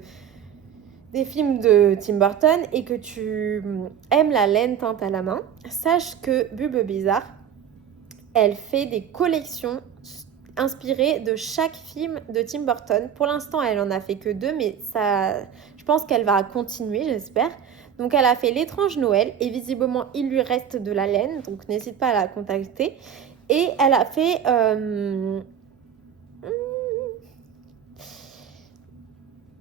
Tim Burton et que tu aimes la laine teinte à la main, sache que Bulbe Bizarre, elle fait des collections inspirées de chaque film de Tim Burton. Pour l'instant, elle en a fait que 2, mais ça, je pense qu'elle va continuer, j'espère. Donc, elle a fait l'étrange Noël et visiblement, il lui reste de la laine, donc n'hésite pas à la contacter. Et elle a fait...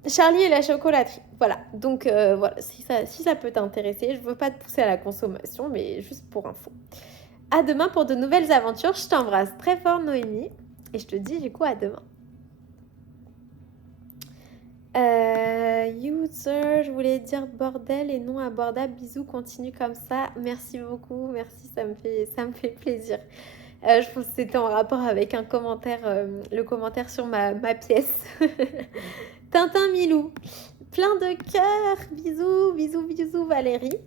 Charlie et la chocolaterie. Voilà. Donc, voilà, si ça peut t'intéresser, je veux pas te pousser à la consommation, mais juste pour info. À demain pour de nouvelles aventures. Je t'embrasse très fort, Noémie. Et je te dis du coup à demain. User, je voulais dire bordel et non abordable. Bisous, continue comme ça. Merci beaucoup. Merci, ça me fait plaisir. Je pense que c'était en rapport avec un commentaire, le commentaire sur ma pièce. Tintin Milou, plein de cœurs, bisous, bisous, bisous Valérie.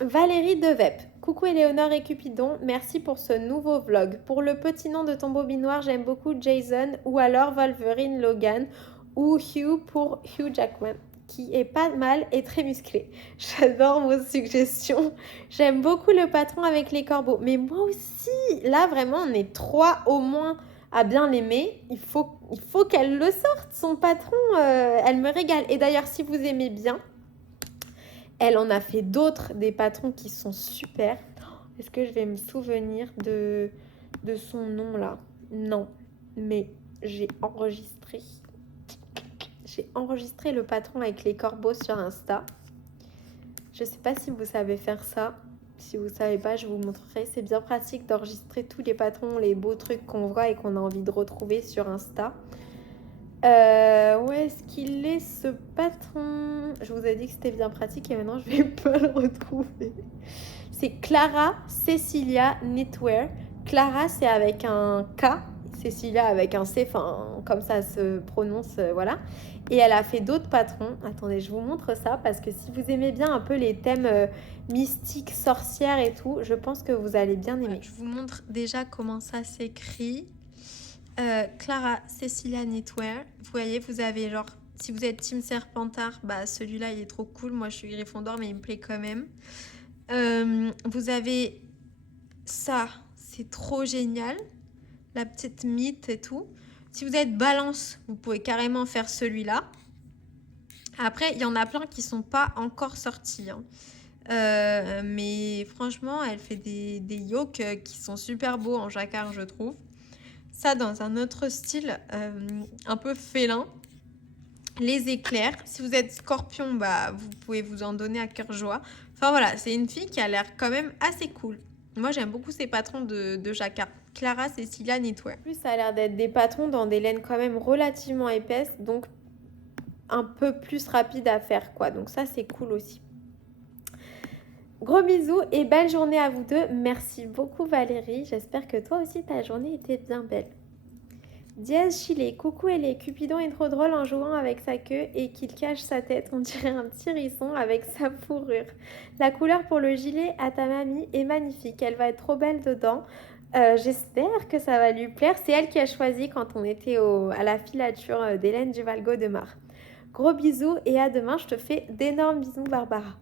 Valérie Devep, coucou Éléonore et Cupidon, merci pour ce nouveau vlog. Pour le petit nom de ton bobinoir, j'aime beaucoup Jason ou alors Wolverine Logan ou Hugh pour Hugh Jackman, qui est pas mal et très musclé. J'adore vos suggestions. J'aime beaucoup le patron avec les corbeaux, mais moi aussi, là vraiment on est 3 au moins à bien l'aimer, il faut qu'elle le sorte, son patron, elle me régale. Et d'ailleurs, si vous aimez bien, elle en a fait d'autres, des patrons qui sont super. Est-ce que je vais me souvenir de son nom là? Non, mais j'ai enregistré le patron avec les corbeaux sur Insta. Je sais pas si vous savez faire ça. Si vous savez pas, je vous montrerai. C'est bien pratique d'enregistrer tous les patrons, les beaux trucs qu'on voit et qu'on a envie de retrouver sur Insta. Où est-ce qu'il est ce patron? Je vous ai dit que c'était bien pratique et maintenant je vais pas le retrouver. C'est Clara Cecilia Knitwear. Clara, c'est avec un K. Cecilia avec un C, enfin comme ça se prononce, voilà. Et elle a fait d'autres patrons. Attendez, je vous montre ça parce que si vous aimez bien un peu les thèmes mystiques, sorcières et tout, je pense que vous allez bien aimer. Je vous montre déjà comment ça s'écrit. Clara Cecilia Knitwear. Vous voyez, vous avez genre, si vous êtes Team Serpentard, bah celui-là il est trop cool. Moi je suis Gryffondor, mais il me plaît quand même. Vous avez ça, c'est trop génial. La petite mythe et tout. Si vous êtes Balance, vous pouvez carrément faire celui-là. Après, il y en a plein qui sont pas encore sortis. Hein. Mais franchement, elle fait des yokes qui sont super beaux en jacquard, je trouve. Ça, dans un autre style, un peu félin. Les éclairs. Si vous êtes Scorpion, bah, vous pouvez vous en donner à cœur joie. Enfin voilà, c'est une fille qui a l'air quand même assez cool. Moi, j'aime beaucoup ces patrons de jacquard. Clara Cecilia Knitwear. En plus, ça a l'air d'être des patrons dans des laines quand même relativement épaisses, donc un peu plus rapide à faire, quoi. Donc ça, c'est cool aussi. Gros bisous et belle journée à vous deux. Merci beaucoup Valérie. J'espère que toi aussi ta journée était bien belle. Diaz Chile, coucou Ellie, Cupidon est trop drôle en jouant avec sa queue et qu'il cache sa tête, on dirait un petit hérisson avec sa fourrure. La couleur pour le gilet à ta mamie est magnifique, elle va être trop belle dedans. J'espère que ça va lui plaire, c'est elle qui a choisi quand on était à la filature d'Hélène Duvalgo de Mar. Gros bisous et à demain, je te fais d'énormes bisous Barbara.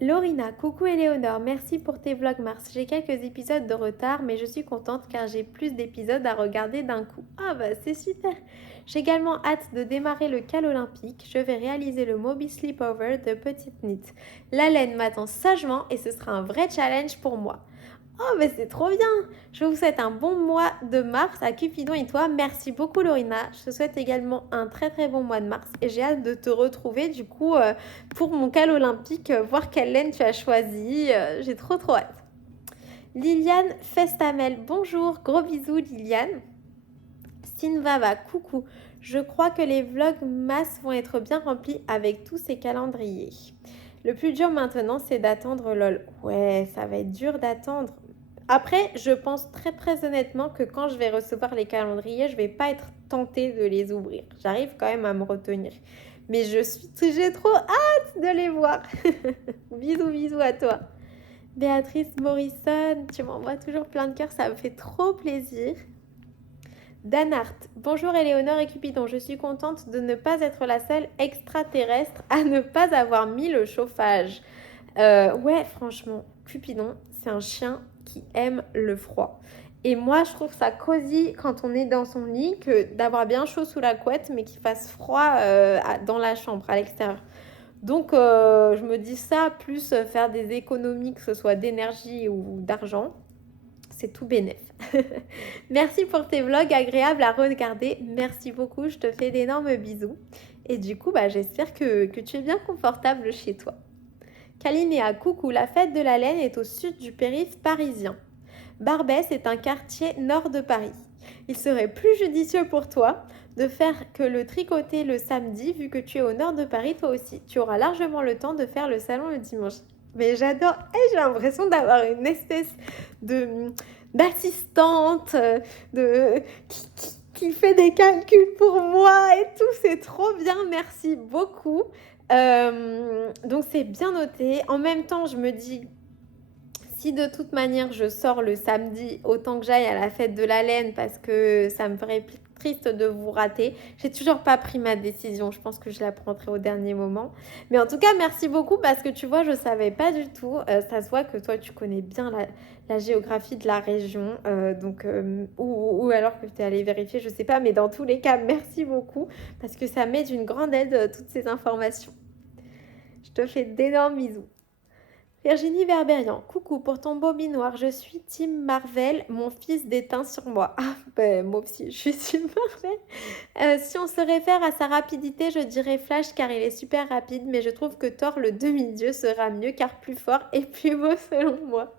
Lorina, coucou Éléonore, merci pour tes vlogs Mars. J'ai quelques épisodes de retard, mais je suis contente car j'ai plus d'épisodes à regarder d'un coup. Ah bah c'est super. J'ai également hâte de démarrer le cal olympique. Je vais réaliser le Moby Sleepover de Petite Nit. La laine m'attend sagement et ce sera un vrai challenge pour moi. Oh, mais c'est trop bien! Je vous souhaite un bon mois de mars à Cupidon et toi. Merci beaucoup, Lorina. Je te souhaite également un très très bon mois de mars et j'ai hâte de te retrouver du coup pour mon cal olympique, voir quelle laine tu as choisi. J'ai trop trop hâte. Liliane Festamel, bonjour, gros bisous, Liliane. Sinvava, coucou. Je crois que les vlogs masse vont être bien remplis avec tous ces calendriers. Le plus dur maintenant, c'est d'attendre LOL. Ouais, ça va être dur d'attendre. Après, je pense très très honnêtement que quand je vais recevoir les calendriers, je vais pas être tentée de les ouvrir. J'arrive quand même à me retenir. Mais j'ai trop hâte de les voir. Bisous bisous à toi. Béatrice Morrison, tu m'envoies toujours plein de cœurs, ça me fait trop plaisir. Danart, bonjour Éléonore et Cupidon, je suis contente de ne pas être la seule extraterrestre à ne pas avoir mis le chauffage. Ouais, franchement, Cupidon, c'est un chien qui aime le froid. Et moi, je trouve ça cosy quand on est dans son lit que d'avoir bien chaud sous la couette, mais qu'il fasse froid dans la chambre, à l'extérieur. Donc, je me dis ça, plus faire des économies, que ce soit d'énergie ou d'argent, c'est tout bénef. Merci pour tes vlogs agréables à regarder. Merci beaucoup, je te fais d'énormes bisous. Et du coup, j'espère que tu es bien confortable chez toi. Kalinéa, coucou, la fête de la laine est au sud du périph' parisien. Barbès est un quartier nord de Paris. Il serait plus judicieux pour toi de faire que le tricoter le samedi, vu que tu es au nord de Paris toi aussi. Tu auras largement le temps de faire le salon le dimanche. Mais j'adore, et j'ai l'impression d'avoir une espèce d'assistante qui fait des calculs pour moi et tout. C'est trop bien, merci beaucoup. Donc c'est bien noté. En même temps, je me dis, si de toute manière je sors le samedi, autant que j'aille à la fête de la laine parce que ça me ferait triste de vous rater. J'ai toujours pas pris ma décision, je pense que je la prendrai au dernier moment. Mais en tout cas, merci beaucoup parce que tu vois, je savais pas du tout. Ça se voit que toi, tu connais bien la géographie de la région, ou alors que tu es allé vérifier, je sais pas. Mais dans tous les cas, merci beaucoup parce que ça m'aide d'une grande aide toutes ces informations. Je te fais d'énormes bisous. Virginie Berberian, coucou, pour ton bobby noir, je suis Team Marvel, mon fils déteint sur moi. Ah, moi aussi, je suis Team Marvel. Si on se réfère à sa rapidité, je dirais Flash car il est super rapide, mais je trouve que Thor, le demi-dieu, sera mieux car plus fort et plus beau selon moi.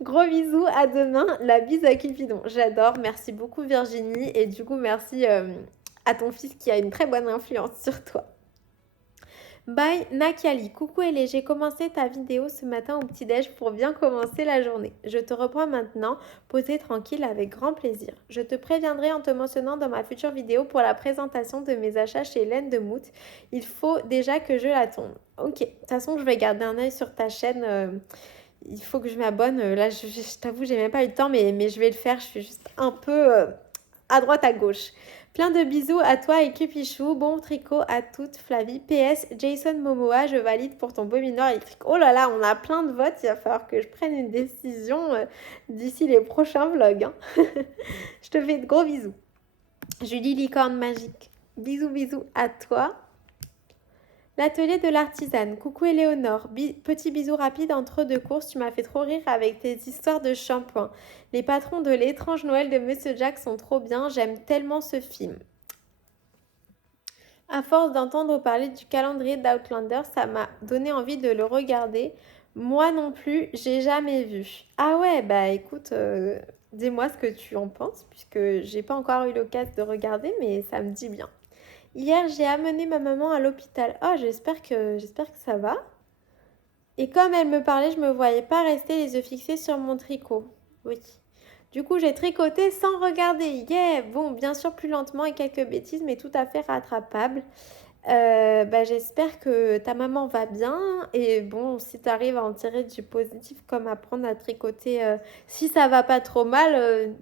Gros bisous, à demain, la bise à Cupidon. J'adore, merci beaucoup Virginie, et du coup, merci à ton fils qui a une très bonne influence sur toi. Bye Nakiali, coucou Elé, j'ai commencé ta vidéo ce matin au petit-déj pour bien commencer la journée. Je te reprends maintenant, posé tranquille avec grand plaisir. Je te préviendrai en te mentionnant dans ma future vidéo pour la présentation de mes achats chez Laine de Mout. Il faut déjà que je la tombe. Ok, de toute façon je vais garder un œil sur ta chaîne. Il faut que je m'abonne. Là je t'avoue j'ai même pas eu le temps mais je vais le faire. Je suis juste un peu à droite à gauche. Plein de bisous à toi et Cupichou. Bon tricot à toutes, Flavie. PS, Jason Momoa, je valide pour ton bobby noir électrique. Oh là là, on a plein de votes. Il va falloir que je prenne une décision d'ici les prochains vlogs. Hein. Je te fais de gros bisous. Julie Licorne Magique. Bisous, bisous à toi. L'atelier de l'artisane. Coucou Éléonore. Petit bisou rapide entre deux courses. Tu m'as fait trop rire avec tes histoires de shampoing. Les patrons de l'étrange Noël de Monsieur Jack sont trop bien. J'aime tellement ce film. À force d'entendre parler du calendrier d'Outlander, ça m'a donné envie de le regarder. Moi non plus, j'ai jamais vu. Ah ouais, écoute, dis-moi ce que tu en penses, puisque j'ai pas encore eu l'occasion de regarder, mais ça me dit bien. Hier, j'ai amené ma maman à l'hôpital. Oh, j'espère que ça va. Et comme elle me parlait, je me voyais pas rester les yeux fixés sur mon tricot. Oui. Du coup, j'ai tricoté sans regarder. Yeah! Bon, bien sûr, plus lentement et quelques bêtises, mais tout à fait rattrapable. J'espère que ta maman va bien. Et bon, si tu arrives à en tirer du positif, comme apprendre à tricoter, si ça va pas trop mal,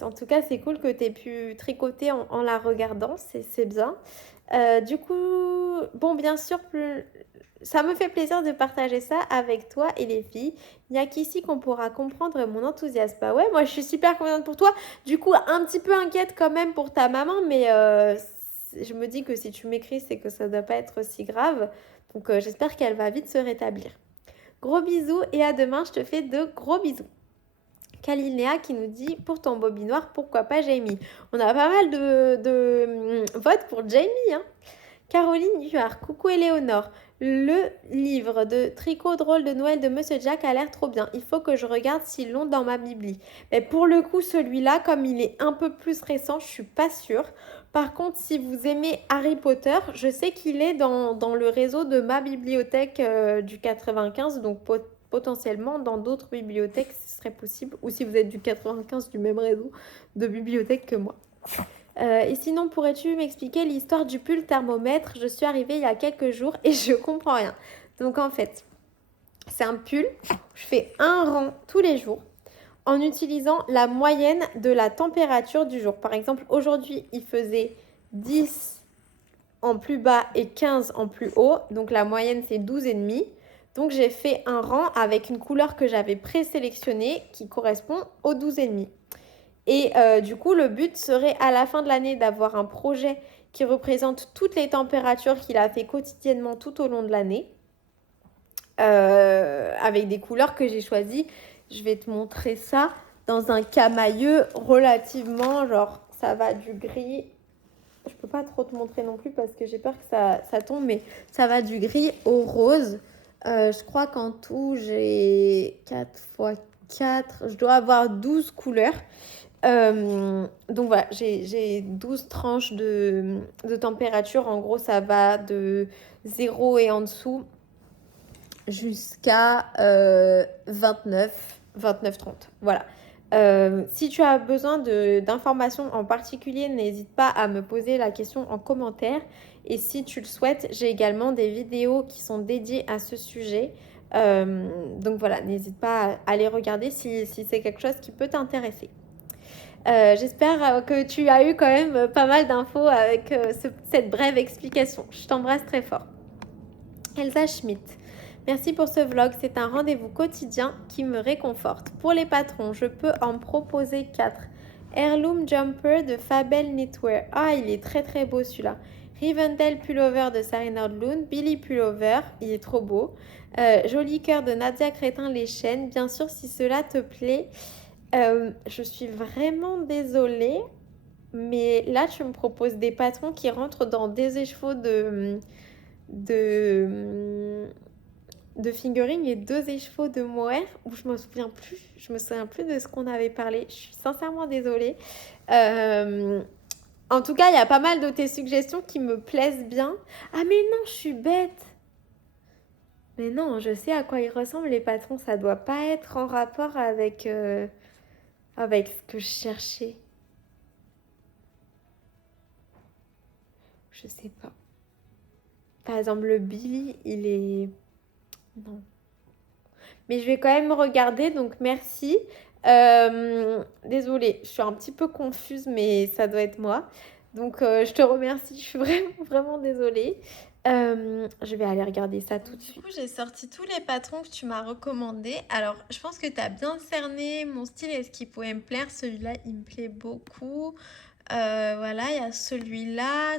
en tout cas, c'est cool que tu aies pu tricoter en la regardant. C'est bien. Du coup, bon, bien sûr, ça me fait plaisir de partager ça avec toi et les filles. Il n'y a qu'ici qu'on pourra comprendre mon enthousiasme. Bah ouais, moi je suis super contente pour toi. Du coup, un petit peu inquiète quand même pour ta maman, mais je me dis que si tu m'écris, c'est que ça ne doit pas être si grave. Donc j'espère qu'elle va vite se rétablir. Gros bisous et à demain, je te fais de gros bisous. Kalinéa qui nous dit pour ton bobinoir, pourquoi pas Jamie. On a pas mal de votes pour Jamie, hein. Caroline Huard, coucou Éléonore. Le livre de tricot drôle de Noël de Monsieur Jack a l'air trop bien. Il faut que je regarde s'ils l'ont dans ma bibli. Mais pour le coup, celui-là, comme il est un peu plus récent, je suis pas sûre. Par contre, si vous aimez Harry Potter, je sais qu'il est dans le réseau de ma bibliothèque du 95, donc potentiellement dans d'autres bibliothèques, ce serait possible. Ou si vous êtes du 95 du même réseau de bibliothèques que moi. Et sinon, pourrais-tu m'expliquer l'histoire du pull thermomètre? Je suis arrivée il y a quelques jours et je comprends rien. Donc en fait, c'est un pull. Je fais un rang tous les jours en utilisant la moyenne de la température du jour. Par exemple, aujourd'hui, il faisait 10 en plus bas et 15 en plus haut. Donc la moyenne, c'est 12,5. Donc j'ai fait un rang avec une couleur que j'avais présélectionnée qui correspond aux 12,5. Et du coup, le but serait à la fin de l'année d'avoir un projet qui représente toutes les températures qu'il a fait quotidiennement tout au long de l'année, avec des couleurs que j'ai choisies. Je vais te montrer ça dans un camailleux relativement, genre ça va du gris. Je peux pas trop te montrer non plus parce que j'ai peur que ça tombe, mais ça va du gris au rose. Je crois qu'en tout, j'ai 4 x 4, je dois avoir 12 couleurs. Donc voilà, j'ai 12 tranches de température. En gros, ça va de 0 et en dessous jusqu'à 29-30. Voilà. Si tu as besoin d'informations en particulier, n'hésite pas à me poser la question en commentaire. Et si tu le souhaites, j'ai également des vidéos qui sont dédiées à ce sujet. Donc voilà, n'hésite pas à les regarder si c'est quelque chose qui peut t'intéresser. J'espère que tu as eu quand même pas mal d'infos avec cette brève explication. Je t'embrasse très fort. Elsa Schmidt. Merci pour ce vlog, c'est un rendez-vous quotidien qui me réconforte. Pour les patrons, je peux en proposer 4. Heirloom Jumper de Fabel Knitwear. Ah, il est très très beau celui-là. Rivendell Pullover de Sarah Nordlund. Billy Pullover, il est trop beau. Joli cœur de Nadia Crétin-Les-Chênes. Bien sûr, si cela te plaît. Je suis vraiment désolée, mais là, tu me proposes des patrons qui rentrent dans des écheveaux de fingering et 2 écheveaux de mohair où je me souviens plus. Je me souviens plus de ce qu'on avait parlé. Je suis sincèrement désolée. En tout cas, il y a pas mal de tes suggestions qui me plaisent bien. Ah mais non, je suis bête. Mais non, je sais à quoi ils ressemblent les patrons. Ça doit pas être en rapport avec ce que je cherchais. Je sais pas. Par exemple, le Billy, il est... Non. Mais je vais quand même regarder, donc merci. Désolée, je suis un petit peu confuse, mais ça doit être moi. Donc, je te remercie. Je suis vraiment, vraiment désolée. Je vais aller regarder ça tout de suite. Du coup, j'ai sorti tous les patrons que tu m'as recommandés. Alors, je pense que tu as bien cerné mon style et ce qui pouvait me plaire. Celui-là, il me plaît beaucoup. Voilà, il y a celui-là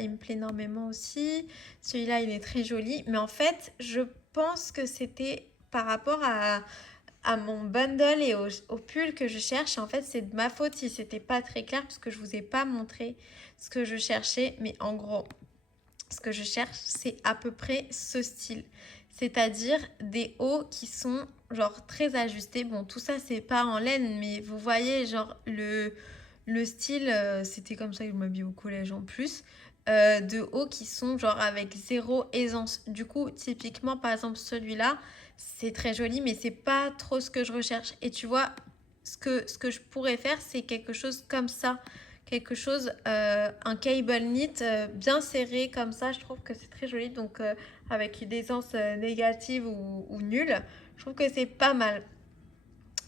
il me plaît énormément aussi, celui-là il est très joli, mais en fait je pense que c'était par rapport à mon bundle et au pull que je cherche. En fait c'est de ma faute si c'était pas très clair parce que je vous ai pas montré ce que je cherchais, mais en gros ce que je cherche c'est à peu près ce style, c'est-à-dire des hauts qui sont genre très ajustés. Bon, tout ça c'est pas en laine, mais vous voyez genre le style, c'était comme ça que je m'habillais au collège en plus. de haut qui sont genre avec zéro aisance. Du coup, typiquement, par exemple, celui-là, c'est très joli, mais c'est pas trop ce que je recherche. Et tu vois, ce que je pourrais faire, c'est quelque chose comme ça. Quelque chose, un cable knit bien serré comme ça. Je trouve que c'est très joli. Donc, avec une aisance négative ou nulle, je trouve que c'est pas mal.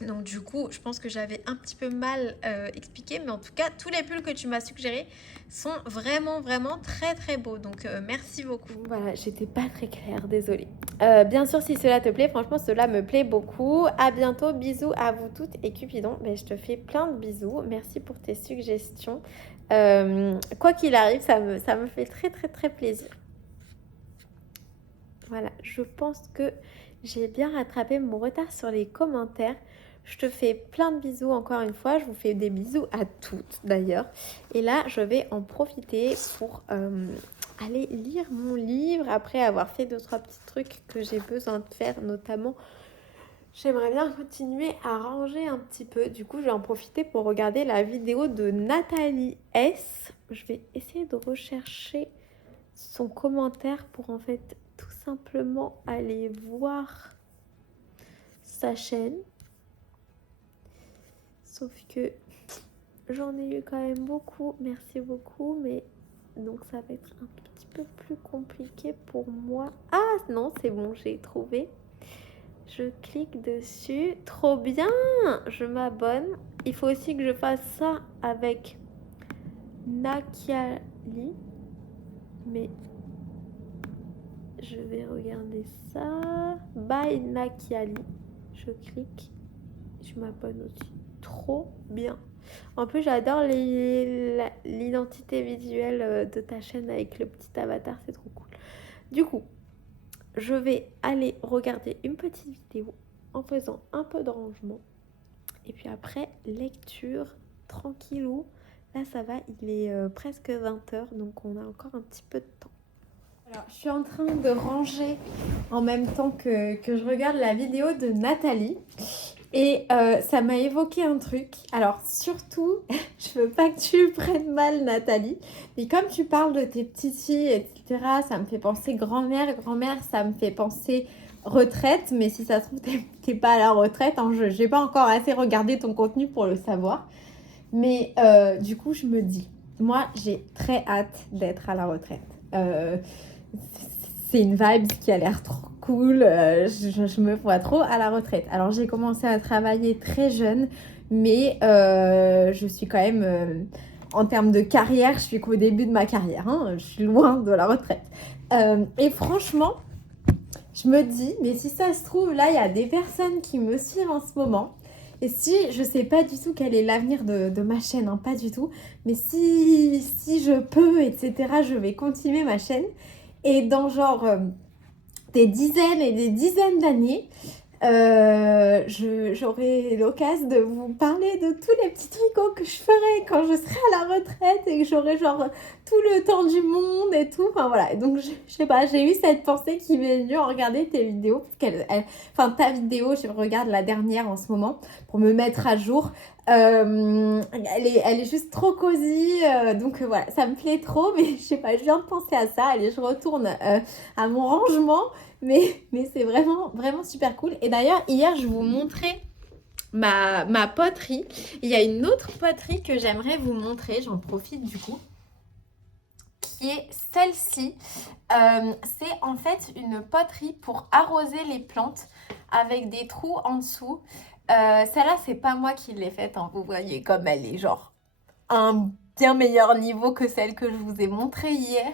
Donc du coup, je pense que j'avais un petit peu mal expliqué, mais en tout cas, tous les pulls que tu m'as suggérés sont vraiment, vraiment très, très beaux. Donc merci beaucoup. Voilà, j'étais pas très claire, désolée. Bien sûr, si cela te plaît, franchement, cela me plaît beaucoup. À bientôt, bisous à vous toutes et Cupidon. Ben, je te fais plein de bisous. Merci pour tes suggestions. Quoi qu'il arrive, ça me fait très, très, très plaisir. Voilà, je pense que j'ai bien rattrapé mon retard sur les commentaires. Je te fais plein de bisous encore une fois. Je vous fais des bisous à toutes d'ailleurs. Et là, je vais en profiter pour aller lire mon livre après avoir fait 2-3 petits trucs que j'ai besoin de faire. Notamment, j'aimerais bien continuer à ranger un petit peu. Du coup, je vais en profiter pour regarder la vidéo de Nathalie S. Je vais essayer de rechercher son commentaire pour en fait tout simplement aller voir sa chaîne. Sauf que j'en ai eu quand même beaucoup, merci beaucoup, mais donc ça va être un petit peu plus compliqué pour moi. Ah non, c'est bon, j'ai trouvé. Je clique dessus, trop bien, je m'abonne. Il faut aussi que je fasse ça avec Nakiali, mais je vais regarder ça. By Nakiali, je clique, je m'abonne aussi. Trop bien. En plus, j'adore l'identité visuelle de ta chaîne avec le petit avatar, c'est trop cool. Du coup, je vais aller regarder une petite vidéo en faisant un peu de rangement. Et puis après, lecture, tranquillou. Là, ça va, il est presque 20h, donc on a encore un petit peu de temps. Alors, je suis en train de ranger en même temps que je regarde la vidéo de Nathalie. Et ça m'a évoqué un truc. Alors surtout, je veux pas que tu prennes mal Nathalie, mais comme tu parles de tes petites filles, etc., ça me fait penser grand-mère. Grand-mère, ça me fait penser retraite, mais si ça se trouve, t'es pas à la retraite. Hein, je n'ai pas encore assez regardé ton contenu pour le savoir. Mais du coup, je me dis, moi, j'ai très hâte d'être à la retraite. C'est une vibe qui a l'air trop cool, je me vois trop à la retraite. Alors j'ai commencé à travailler très jeune, mais je suis quand même, en termes de carrière, je suis qu'au début de ma carrière, hein, je suis loin de la retraite. Et franchement, je me dis, mais si ça se trouve, là, il y a des personnes qui me suivent en ce moment. Et si, je sais pas du tout quel est l'avenir de ma chaîne, hein, pas du tout. Mais si je peux, etc., je vais continuer ma chaîne. Et dans genre des dizaines et des dizaines d'années, j'aurai l'occasion de vous parler de tous les petits tricots que je ferai quand je serai à la retraite et que j'aurai genre tout le temps du monde et tout. Enfin voilà, donc je sais pas, j'ai eu cette pensée qui m'est venue en regardant tes vidéos. Enfin ta vidéo, je regarde la dernière en ce moment pour me mettre à jour. Elle est juste trop cosy, donc voilà, ça me plaît trop, mais je sais pas, je viens de penser à ça. Allez, je retourne à mon rangement. Mais c'est vraiment, vraiment super cool. Et d'ailleurs, hier, je vous montrais ma poterie. Il y a une autre poterie que j'aimerais vous montrer. J'en profite du coup. Qui est celle-ci. C'est en fait une poterie pour arroser les plantes avec des trous en dessous. Celle-là, c'est pas moi qui l'ai faite. Hein. Vous voyez comme elle est genre un bien meilleur niveau que celle que je vous ai montrée hier.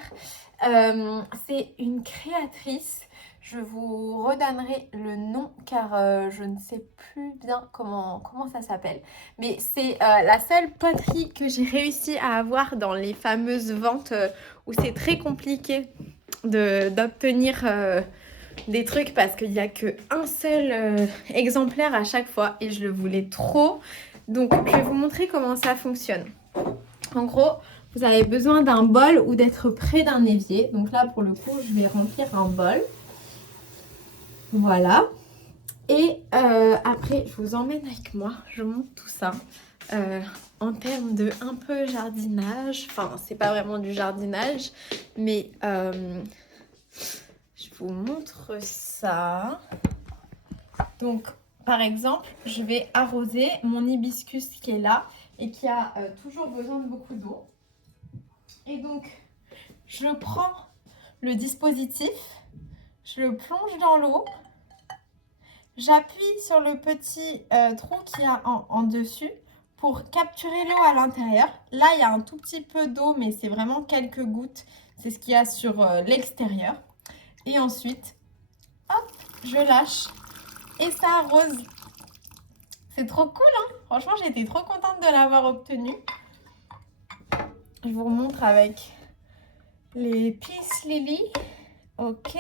C'est une créatrice. Je vous redonnerai le nom car je ne sais plus bien comment ça s'appelle. Mais c'est la seule poterie que j'ai réussi à avoir dans les fameuses ventes où c'est très compliqué d'obtenir des trucs parce qu'il n'y a qu'un seul exemplaire à chaque fois et je le voulais trop. Donc je vais vous montrer comment ça fonctionne. En gros, vous avez besoin d'un bol ou d'être près d'un évier. Donc là, pour le coup, je vais remplir un bol. Voilà. Et après, je vous emmène avec moi, je monte tout ça. En termes de un peu jardinage, enfin c'est pas vraiment du jardinage, mais je vous montre ça. Donc par exemple, je vais arroser mon hibiscus qui est là et qui a toujours besoin de beaucoup d'eau. Et donc je prends le dispositif, je le plonge dans l'eau, j'appuie sur le petit trou qu'il y a en dessus pour capturer l'eau à l'intérieur. Là, il y a un tout petit peu d'eau, mais c'est vraiment quelques gouttes. C'est ce qu'il y a sur l'extérieur. Et ensuite, hop, je lâche et ça arrose. C'est trop cool, hein? Franchement, j'ai été trop contente de l'avoir obtenu. Je vous remontre avec les Peace Lily. Ok.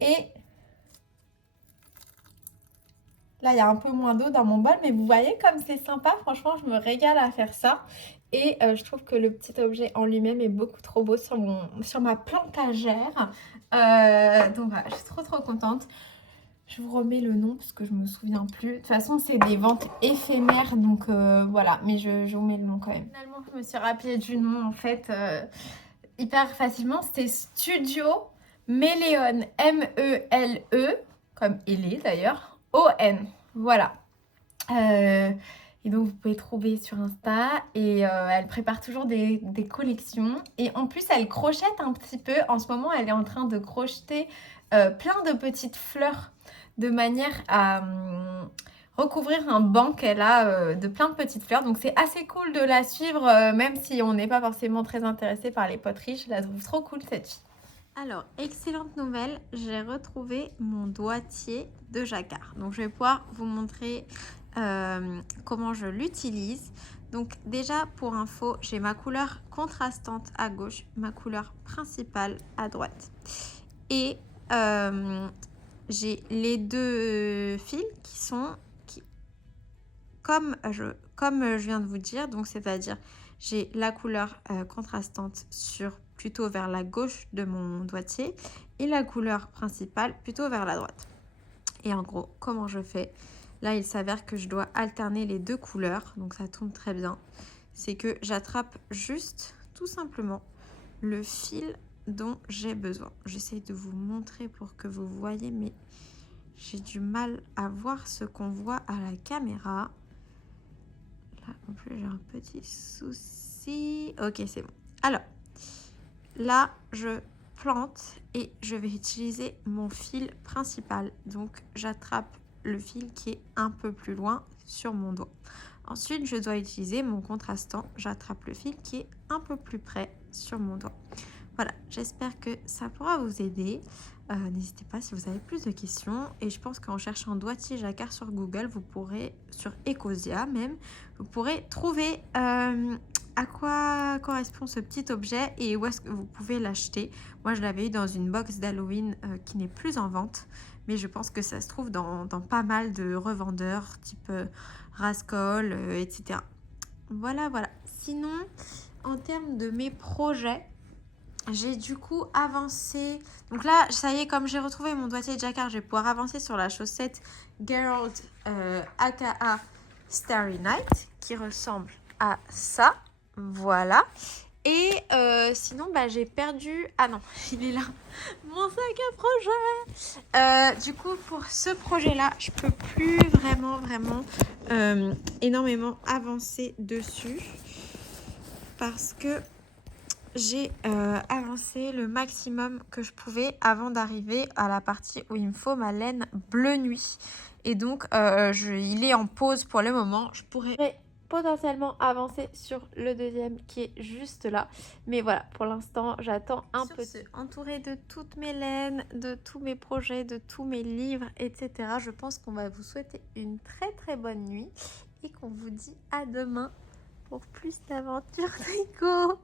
Et là, il y a un peu moins d'eau dans mon bol, mais vous voyez comme c'est sympa. Franchement, je me régale à faire ça. Et je trouve que le petit objet en lui-même est beaucoup trop beau sur ma plantagère. Donc voilà, je suis trop contente. Je vous remets le nom parce que je me souviens plus. De toute façon, c'est des ventes éphémères, donc voilà. Mais je vous mets le nom quand même. Finalement, je me suis rappelée du nom en fait hyper facilement. C'est Studio Meleon, M-E-L-E, comme Elé d'ailleurs, O-N. Voilà. Et donc vous pouvez trouver sur Insta et elle prépare toujours des collections et en plus elle crochette un petit peu. En ce moment elle est en train de crocheter plein de petites fleurs de manière à recouvrir un banc qu'elle a de plein de petites fleurs. Donc c'est assez cool de la suivre même si on n'est pas forcément très intéressé par les poteries. Je la trouve trop cool cette fille. Alors, excellente nouvelle, j'ai retrouvé mon doigtier de jacquard. Donc je vais pouvoir vous montrer comment je l'utilise. Donc déjà pour info, j'ai ma couleur contrastante à gauche, ma couleur principale à droite. Et j'ai les deux fils qui sont comme je viens de vous dire, donc c'est-à-dire j'ai la couleur contrastante plutôt vers la gauche de mon doigtier et la couleur principale plutôt vers la droite. Et en gros, comment je fais? Là, il s'avère que je dois alterner les deux couleurs, donc ça tombe très bien. C'est que j'attrape juste, tout simplement, le fil dont j'ai besoin. J'essaie de vous montrer pour que vous voyez, mais j'ai du mal à voir ce qu'on voit à la caméra. Là, en plus, j'ai un petit souci. Ok, c'est bon. Alors, là, je plante et je vais utiliser mon fil principal. Donc, j'attrape le fil qui est un peu plus loin sur mon doigt. Ensuite, je dois utiliser mon contrastant. J'attrape le fil qui est un peu plus près sur mon doigt. Voilà, j'espère que ça pourra vous aider. N'hésitez pas si vous avez plus de questions. Et je pense qu'en cherchant doigtier jacquard sur Google, vous pourrez, sur Ecosia même, vous pourrez trouver à quoi correspond ce petit objet et où est-ce que vous pouvez l'acheter. Moi, je l'avais eu dans une box d'Halloween qui n'est plus en vente. Mais je pense que ça se trouve dans pas mal de revendeurs type Rascol, etc. Voilà. Sinon, en termes de mes projets, j'ai du coup avancé. Donc là, ça y est, comme j'ai retrouvé mon doigtier de jacquard, je vais pouvoir avancer sur la chaussette Gerald aka Starry Night qui ressemble à ça. Voilà. Et sinon, j'ai perdu... Ah non, il est là. Mon sac à projet. Du coup, pour ce projet-là, je peux plus vraiment énormément avancer dessus. Parce que j'ai avancé le maximum que je pouvais avant d'arriver à la partie où il me faut ma laine bleu nuit. Et donc, il est en pause pour le moment. Je pourrais potentiellement avancer sur le deuxième qui est juste là. Mais voilà, pour l'instant, j'attends un peu. Entourée de toutes mes laines, de tous mes projets, de tous mes livres, etc. Je pense qu'on va vous souhaiter une très bonne nuit et qu'on vous dit à demain pour plus d'aventures tricot.